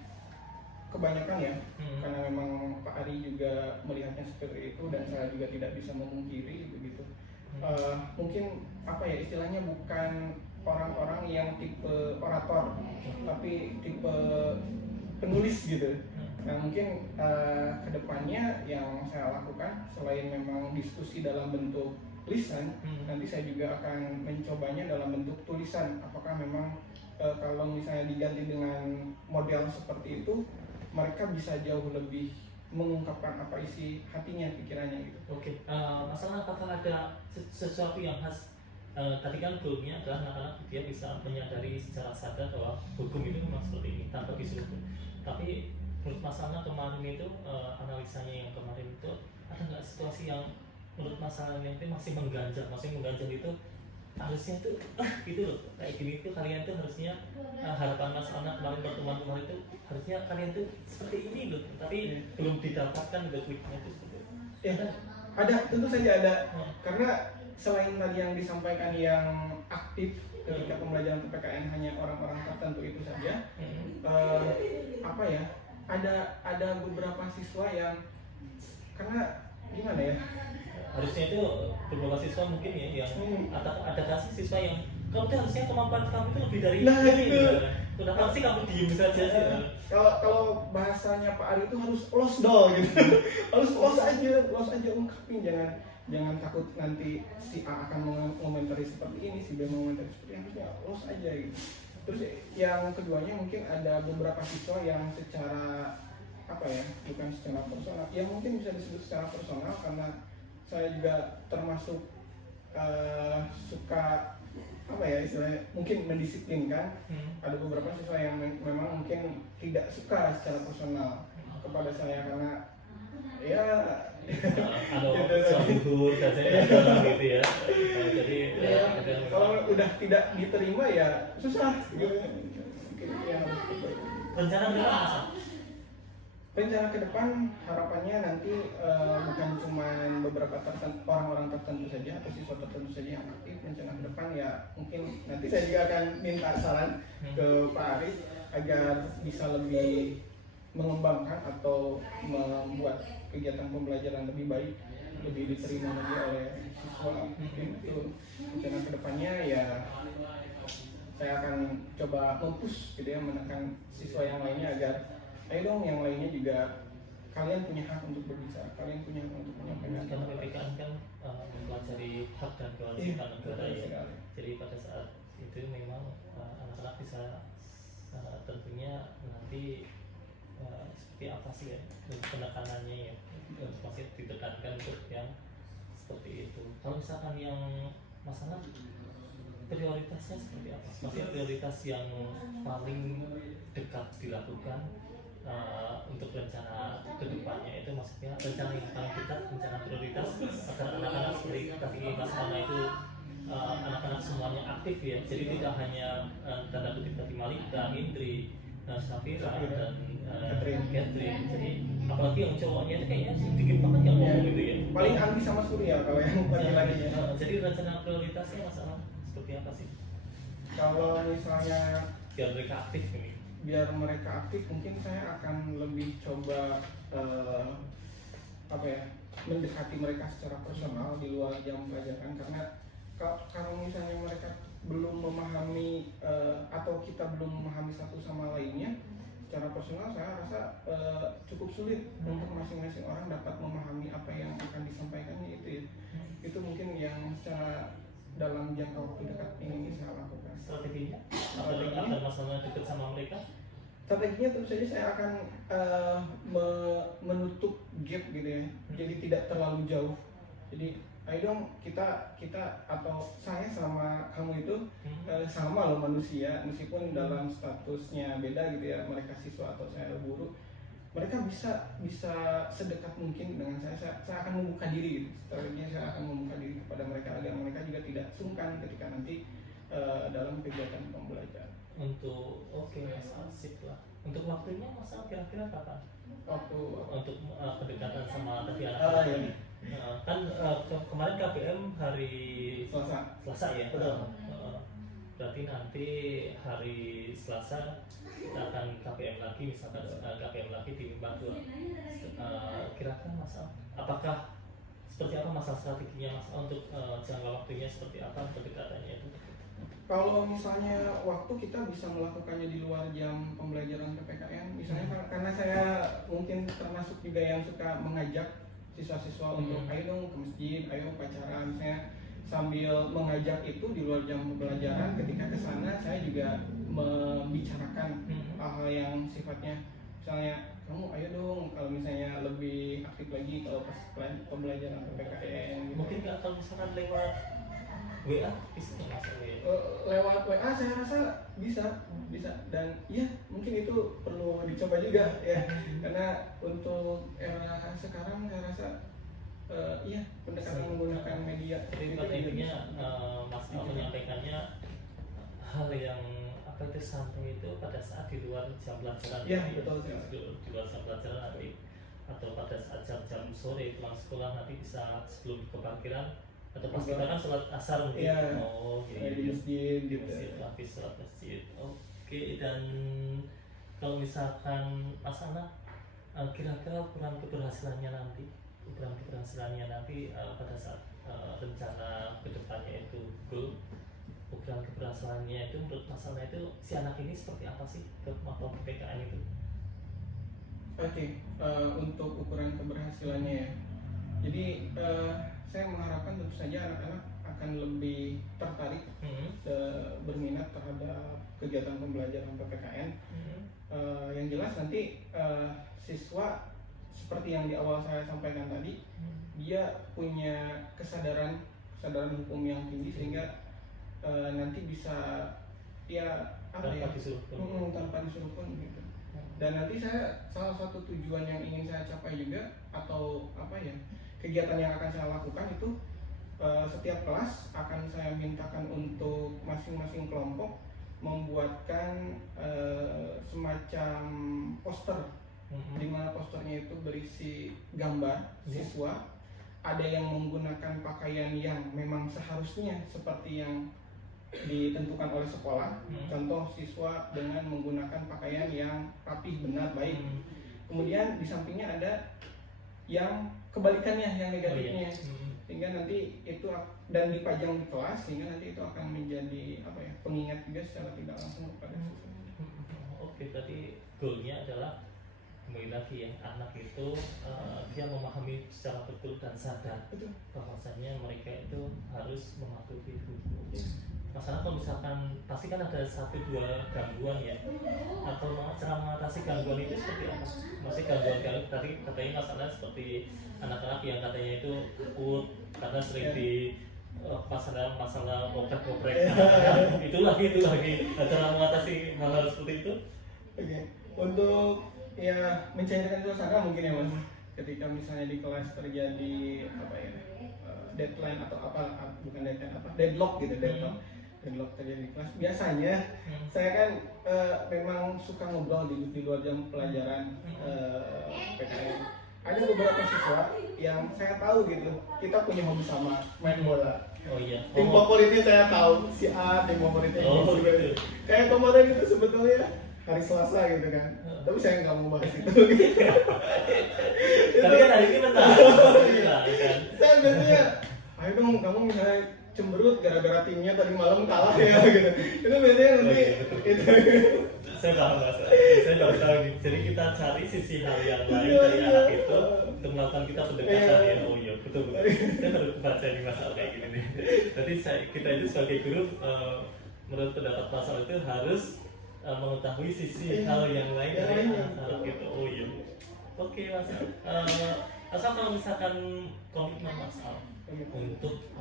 kebanyakan ya, karena memang Pak Ari juga melihatnya seperti itu dan saya juga tidak bisa memungkiri begitu. Mungkin apa ya istilahnya, bukan orang-orang yang tipe orator, tapi tipe penulis gitu. Nah mungkin kedepannya yang saya lakukan selain memang diskusi dalam bentuk lisan, nanti saya juga akan mencobanya dalam bentuk tulisan. Apakah memang kalau misalnya diganti dengan model seperti itu, mereka bisa jauh lebih mengungkapkan apa isi hatinya, pikirannya gitu. Oke, masalah apakah ada sesuatu yang khas? Tadi kan goalnya adalah anak-anak dia bisa menyadari secara sadar bahwa hukum itu memang seperti ini tanpa disuruh. Tapi menurut Mas Alna kemarin itu analisanya yang kemarin itu ada nggak situasi yang menurut Mas Alna itu masih mengganjal itu harusnya tuh gitu loh, kayak gini tuh kalian tuh harusnya harapan Mas Alna kemarin pertemuan kemarin itu harusnya kalian tuh seperti ini loh, tapi belum didapatkan tweetnya itu seperti itu. Ya, ada, tentu saja ada. Karena selain tadi yang disampaikan yang aktif ketika pembelajaran PPKN hanya orang-orang tertentu itu saja, apa ya, ada beberapa siswa yang karena gimana ya, harusnya itu beberapa siswa mungkin ya yang ada kasih siswa yang kamu tuh harusnya kemampuan kamu itu lebih dari ini. Kenapa sih kamu diem saja sih? Kalau bahasanya Pak Ari itu harus los dol gitu. Harus los aja ungkapin, jangan takut nanti si A akan mengomentari seperti ini, si B mengomentari seperti ini, harusnya los aja gitu. Terus yang keduanya mungkin ada beberapa siswa yang secara apa ya, bukan secara personal, ya mungkin bisa disebut secara personal karena saya juga termasuk suka apa ya istilahnya, mungkin mendisiplinkan. Ada beberapa siswa yang memang mungkin tidak suka secara personal kepada saya karena ya ada suatu dan saya gitu ya. Jadi kalau udah tidak diterima ya susah gitu. Mungkin itu yang harus diperbaiki. rencana berapa masa? Rencana ke depan harapannya nanti bukan cuma beberapa orang-orang tertentu saja atau siswa tertentu saja yang aktif. Rencana ke depan ya mungkin nanti saya juga akan minta saran ke Pak Arif agar bisa lebih mengembangkan atau membuat kegiatan pembelajaran lebih baik, lebih diterima lagi oleh siswa. Mungkin itu rencana ke depannya ya. Saya akan coba mempush gitu ya, menekan siswa yang lainnya agar ayo dong yang lainnya juga, kalian punya hak untuk berbicara, kalian punya hak untuk menyampaikan. Karena PPKN kan mempelajari hak dan kewajiban negara ya. Jadi pada saat itu memang anak-anak bisa tentunya nanti seperti apa sih ya penekanannya ya, masih ditekankan untuk yang seperti itu. Kalau misalkan yang masalah prioritasnya seperti apa? Maksudnya prioritas yang paling dekat dilakukan untuk rencana kedepannya itu, maksudnya rencana yang paling dekat, rencana prioritas agar anak-anak seperti tadi Mas Mama itu anak-anak semuanya aktif ya. Jadi tidak hanya tanda kutip tadi Malika, Indri, Safira dan Catherine. Jadi apalagi yang cowoknya itu kayaknya sedikit banget yang ngomong gitu ya. Paling anti sama Surya kalau yang laki-laki ya. Jadi rencana prioritasnya masalah seperti apa sih? Kalau misalnya Biar mereka aktif ini. biar mereka aktif, mungkin saya akan lebih coba apa ya, mendekati mereka secara personal di luar jam pelajaran. Karena kalau misalnya mereka belum memahami atau kita belum memahami satu sama lainnya secara personal, saya rasa cukup sulit untuk masing-masing orang dapat memahami apa yang akan disampaikannya itu ya. Itu mungkin yang secara dalam jangka waktu dekat ini saya lakukan. Strateginya? Agar masalah dekat sama mereka? Strateginya tentu saja saya akan menutup gap gitu ya, jadi tidak terlalu jauh. Jadi ayo dong kita atau saya sama kamu itu sama loh manusia, meskipun dalam statusnya beda gitu ya, mereka siswa atau saya guru. Mereka bisa sedekat mungkin dengan saya akan membuka diri gitu. Strateginya saya akan membuka diri kepada mereka agar mereka juga tidak sungkan ketika nanti dalam kegiatan pembelajaran. Untuk Mas asik lah. Untuk waktunya masa kira-kira kapan? Waktu Untuk kedekatan sama tadi iya. anak-anak. Kan kemarin KPM hari Selasa ya. Betul. Berarti nanti hari Selasa kita akan KPM lagi, misalkan KPM lagi di Batu. Kira-kira Mas, apakah seperti apa masalah strateginya Mas untuk jangka waktunya seperti apa pendekatannya itu? Kalau misalnya waktu kita bisa melakukannya di luar jam pembelajaran PPKN, misalnya karena saya mungkin termasuk juga yang suka mengajak siswa-siswa untuk ayo dong ke masjid, ayo pacaran, misalnya sambil mengajak itu di luar jam pembelajaran. Ketika ke sana saya juga membicarakan hal-hal yang sifatnya misalnya kamu ayo dong kalau misalnya lebih aktif lagi kalau pas pembelajaran PPKN gitu. Mungkin nggak kalau misalkan lewat WA bisa nggak Mas? Lewat WA saya rasa bisa dan ya mungkin itu perlu dicoba juga ya, karena untuk era sekarang saya rasa iya pendekatan menggunakan media. Jadi pada intinya Mas Al menyampaikannya hal yang apa itu santai itu pada saat di luar jam pelajaran. Iya betul. Di luar jam pelajaran nanti atau pada saat jam-jam sore pulang sekolah nanti bisa sebelum ke parkiran atau pas kita kan sholat asar mungkin. Iya. Oh Di masjid di gitu. masjid, habis sholat masjid. Oke, dan kalau misalkan Mas Ana kira-kira ukuran keberhasilannya nanti pada saat rencana kedepannya itu goal, ukuran keberhasilannya itu menurut Mas Ana itu si anak ini seperti apa sih ke maupun PPKN itu? Oke, untuk ukuran keberhasilannya ya. Jadi saya mengharapkan tentu saja anak-anak akan lebih tertarik berminat terhadap kegiatan pembelajaran PPKN. Yang jelas nanti siswa seperti yang di awal saya sampaikan tadi, dia punya kesadaran hukum yang tinggi sehingga nanti bisa ya apa ya, tanpa disuruh pun gitu. Dan nanti saya salah satu tujuan yang ingin saya capai juga atau apa ya, kegiatan yang akan saya lakukan itu setiap kelas akan saya mintakan untuk masing-masing kelompok membuatkan semacam poster, di mana posternya itu berisi gambar siswa. Ada yang menggunakan pakaian yang memang seharusnya seperti yang ditentukan oleh sekolah. Contoh siswa dengan menggunakan pakaian yang rapih, benar, baik. Kemudian di sampingnya ada yang kebalikannya, yang negatifnya. Sehingga nanti itu dan dipajang di kelas, sehingga nanti itu akan menjadi apa ya, pengingat juga secara tidak langsung kepada siswa. Oke, tadi goalnya adalah kembali lagi ya, anak itu dia memahami secara betul dan sadar bahwasanya mereka itu harus mematuhi hukum. Masalah kalau misalkan pasti kan ada 1-2 gangguan ya, atau cara mengatasi gangguan itu seperti apa? Masih gangguan tadi katanya masalah seperti anak-anak yang katanya itu takut karena sering di masalah oprek-oprek. itu lagi cara mengatasi hal-hal seperti itu. Oke. Untuk ya mencairkan suasana mungkin ya Mas, ketika misalnya di kelas terjadi apa ya, deadline atau apa, bukan deadline, apa, deadlock gitu, deadlock terjadi di kelas. Biasanya saya kan memang suka ngobrol di luar jam pelajaran PKN. Ada beberapa siswa yang saya tahu gitu, kita punya hobi sama, main bola. Oh iya. Tim favoritnya saya tahu, si A tim favoritnya Oh, gitu. Kayak kemarin itu sebetulnya hari Selasa gitu kan. Tapi saya nggak mau bahas itu. Tapi kan hari ini menang. Kan. Saya biasanya, ayo dong kamu misalnya cemberut gara-gara timnya tadi malam kalah ya gitu. Itu biasanya nanti itu. Saya paham Mas. Saya baru tahu nih. Jadi kita cari sisi hal yang lain dari anak itu untuk melakukan kita pendekatan ya. Oh iya, betul. Saya baru baca nih masalah kayak gini nih. Jadi kita itu sebagai guru menurut pendapat Mas itu harus mengetahui sisi hal yang lain dari anak gitu. Oh iya. Oke Mas. Asal kalau misalkan komitmen Mas untuk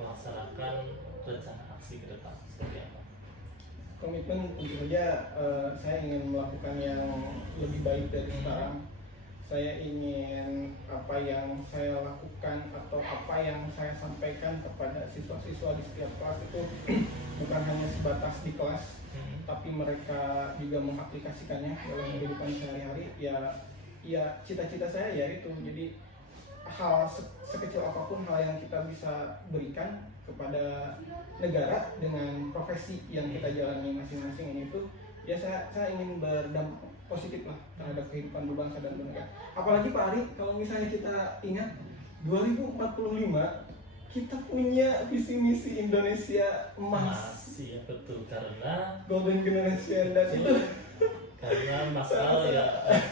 melaksanakan rencana aksi ke depan seperti apa? Komitmen tentu saja saya ingin melakukan yang lebih baik dari sekarang. Saya ingin apa yang saya lakukan atau apa yang saya sampaikan kepada siswa-siswa di setiap kelas itu bukan hanya sebatas di kelas, tapi mereka juga mengaplikasikannya dalam kehidupan sehari-hari. Ya cita-cita saya ya itu. Jadi hal sekecil apapun hal yang kita bisa berikan kepada negara dengan profesi yang kita jalani masing-masing ini itu ya saya ingin berdampak positif lah terhadap kehidupan berbangsa dan bernegara. Apalagi Pak Ari, kalau misalnya kita ingat 2045 kita punya visi misi Indonesia emas. Iya betul, karena Golden Generation dan itu karena masalah ya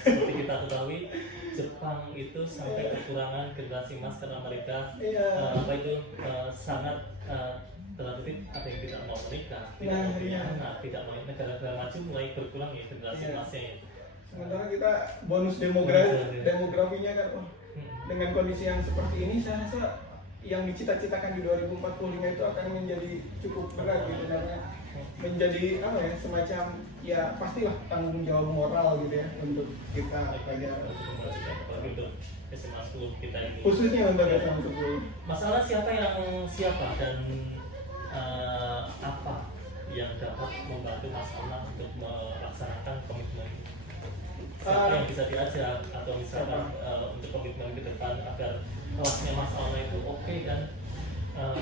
seperti kita ketahui Jepang itu sampai kekurangan generasi emas karena mereka sangat terlatih ada yang tidak mau menikah, tidak mau punya anak, tidak mau negara-negara maju mulai berkurang ya generasi emasnya. Sementara kita bonus demografinya kan, dengan kondisi yang seperti ini saya rasa yang dicita-citakan di 2045 itu akan menjadi cukup berat gitu, karena menjadi apa ya, semacam ya pastilah tanggung jawab moral gitu ya untuk kita pelajari SMA 10 kita ini. Khususnya untuk SMA 10. Masalah siapa dan apa yang dapat membantu Mas Ana untuk melaksanakan komitmen ini? Siapa yang bisa diajak atau misalkan untuk komitmen ke depan agar kelasnya Mas Ana itu oke dan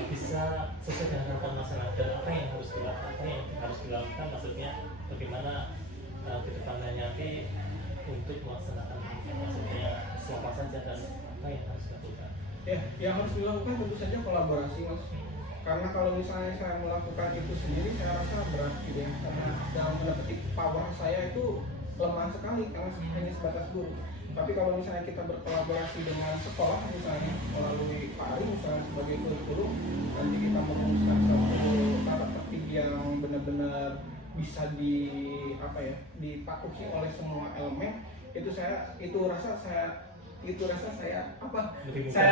bisa sesuai dengan harapan masyarakat, dan apa yang harus dilakukan, maksudnya bagaimana ke depannya nanti untuk melaksanakan, maksudnya siapa saja dan apa yang harus dilakukan. Ya, yang harus dilakukan tentu saja kolaborasi Mas. Karena kalau misalnya saya melakukan itu sendiri saya rasa berat gitu ya, karena dalam tanda petik power saya itu lemah sekali karena hanya sebatas guru. Tapi kalau misalnya kita berkolaborasi dengan sekolah misalnya melalui Pak Ari misalnya sebagai kurikulum, nanti kita merumuskan satu tata tertib yang benar-benar bisa dipatuhi oleh semua elemen, itu rasa saya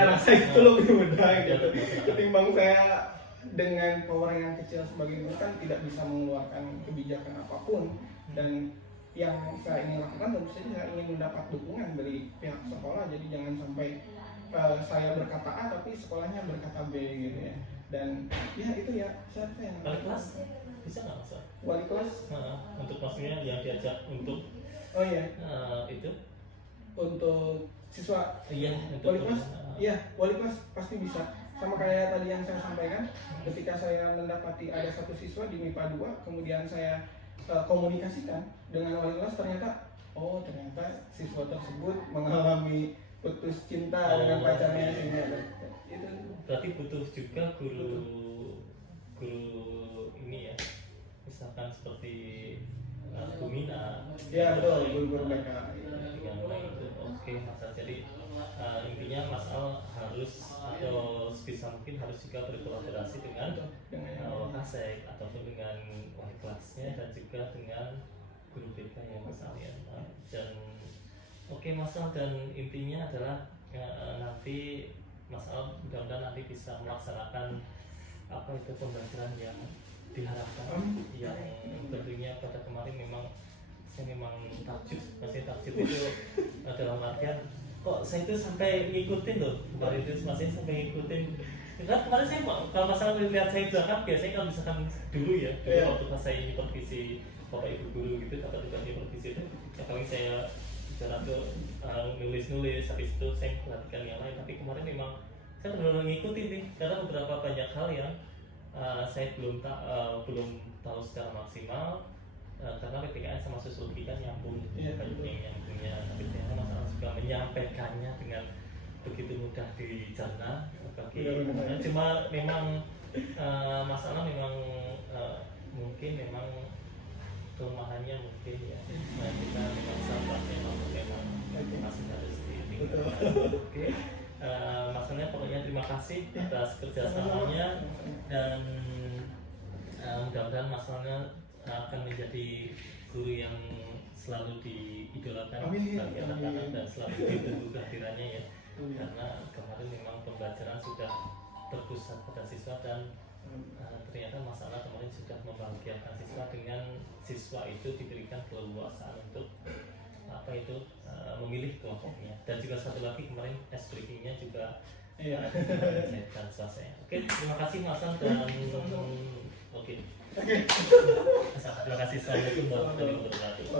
rasa itu lebih mudah gitu ketimbang saya dengan power yang kecil sebagai guru kan tidak bisa mengeluarkan kebijakan apapun. Dan yang saya ingin lakukan tentu saja saya ingin mendapat dukungan dari pihak sekolah, jadi jangan sampai saya berkata A tapi sekolahnya berkata B gitu ya. Dan ya itu ya siapa yang wali kelas bisa nggak Mas? wali kelas Untuk maksudnya yang diajak untuk itu untuk siswa untuk wali kelas, iya wali kelas pasti bisa. Sama kayak tadi yang saya sampaikan, ketika saya mendapati ada satu siswa di MIPA 2, kemudian saya komunikasikan dengan wali kelas, ternyata siswa tersebut mengalami putus cinta dengan pacarnya itu. Berarti butuh juga guru ini ya, misalkan seperti Bumina. Ya betul, guru-guru BK. Oke Mas Al, jadi intinya Mas Al harus atau sebisa mungkin harus juga berkolaborasi dengan Wakasek ataupun dengan wali kelasnya dan juga dengan guru BK yang misalnya. Dan oke Mas Al, dan intinya adalah nanti Mas Al mudah-mudahan nanti bisa melaksanakan pembelajaran yang diharapkan, yang tentunya pada kemarin saya memang takjub itu dalam artian kok saya itu sampai ngikutin loh kemarin itu masih sampai ngikutin. Kan kemarin saya kalau masalah lihat saya berangkat biasanya kalau misalkan dulu ya waktu pas saya supervisi bapak ibu guru gitu atau juga supervisi itu ya paling saya bicara tuh nulis habis itu saya perhatikan yang lain. Tapi kemarin memang saya benar-benar ngikutin nih karena beberapa banyak hal yang saya belum tahu secara maksimal. Karena PPKN sama sosiologi kan nyambung, banyak yang punya, tapi ternyata masalah juga menyampaikannya dengan begitu mudah dicerna bagi cuma memang masalah memang mungkin memang kelemahannya mungkin ya. Nah, kita memang sahabatnya memang masih harus ditingkatkan. Oke. Masalahnya pokoknya terima kasih atas kerjasamanya dan mudah-mudahan masalahnya akan menjadi guru yang selalu diidolakan bagi anak-anak dan selalu ditunggu kehadirannya ya. Karena kemarin memang pembelajaran sudah terpusat pada siswa dan ternyata masalah kemarin sudah membahagiakan siswa dengan siswa itu diberikan keleluasaan untuk memilih kelompoknya. Dan juga satu lagi kemarin briefingnya juga dan selesai. Oke, terima kasih Mas Al dan terima kasih. Assalamualaikum warahmatullahi wabarakatuh.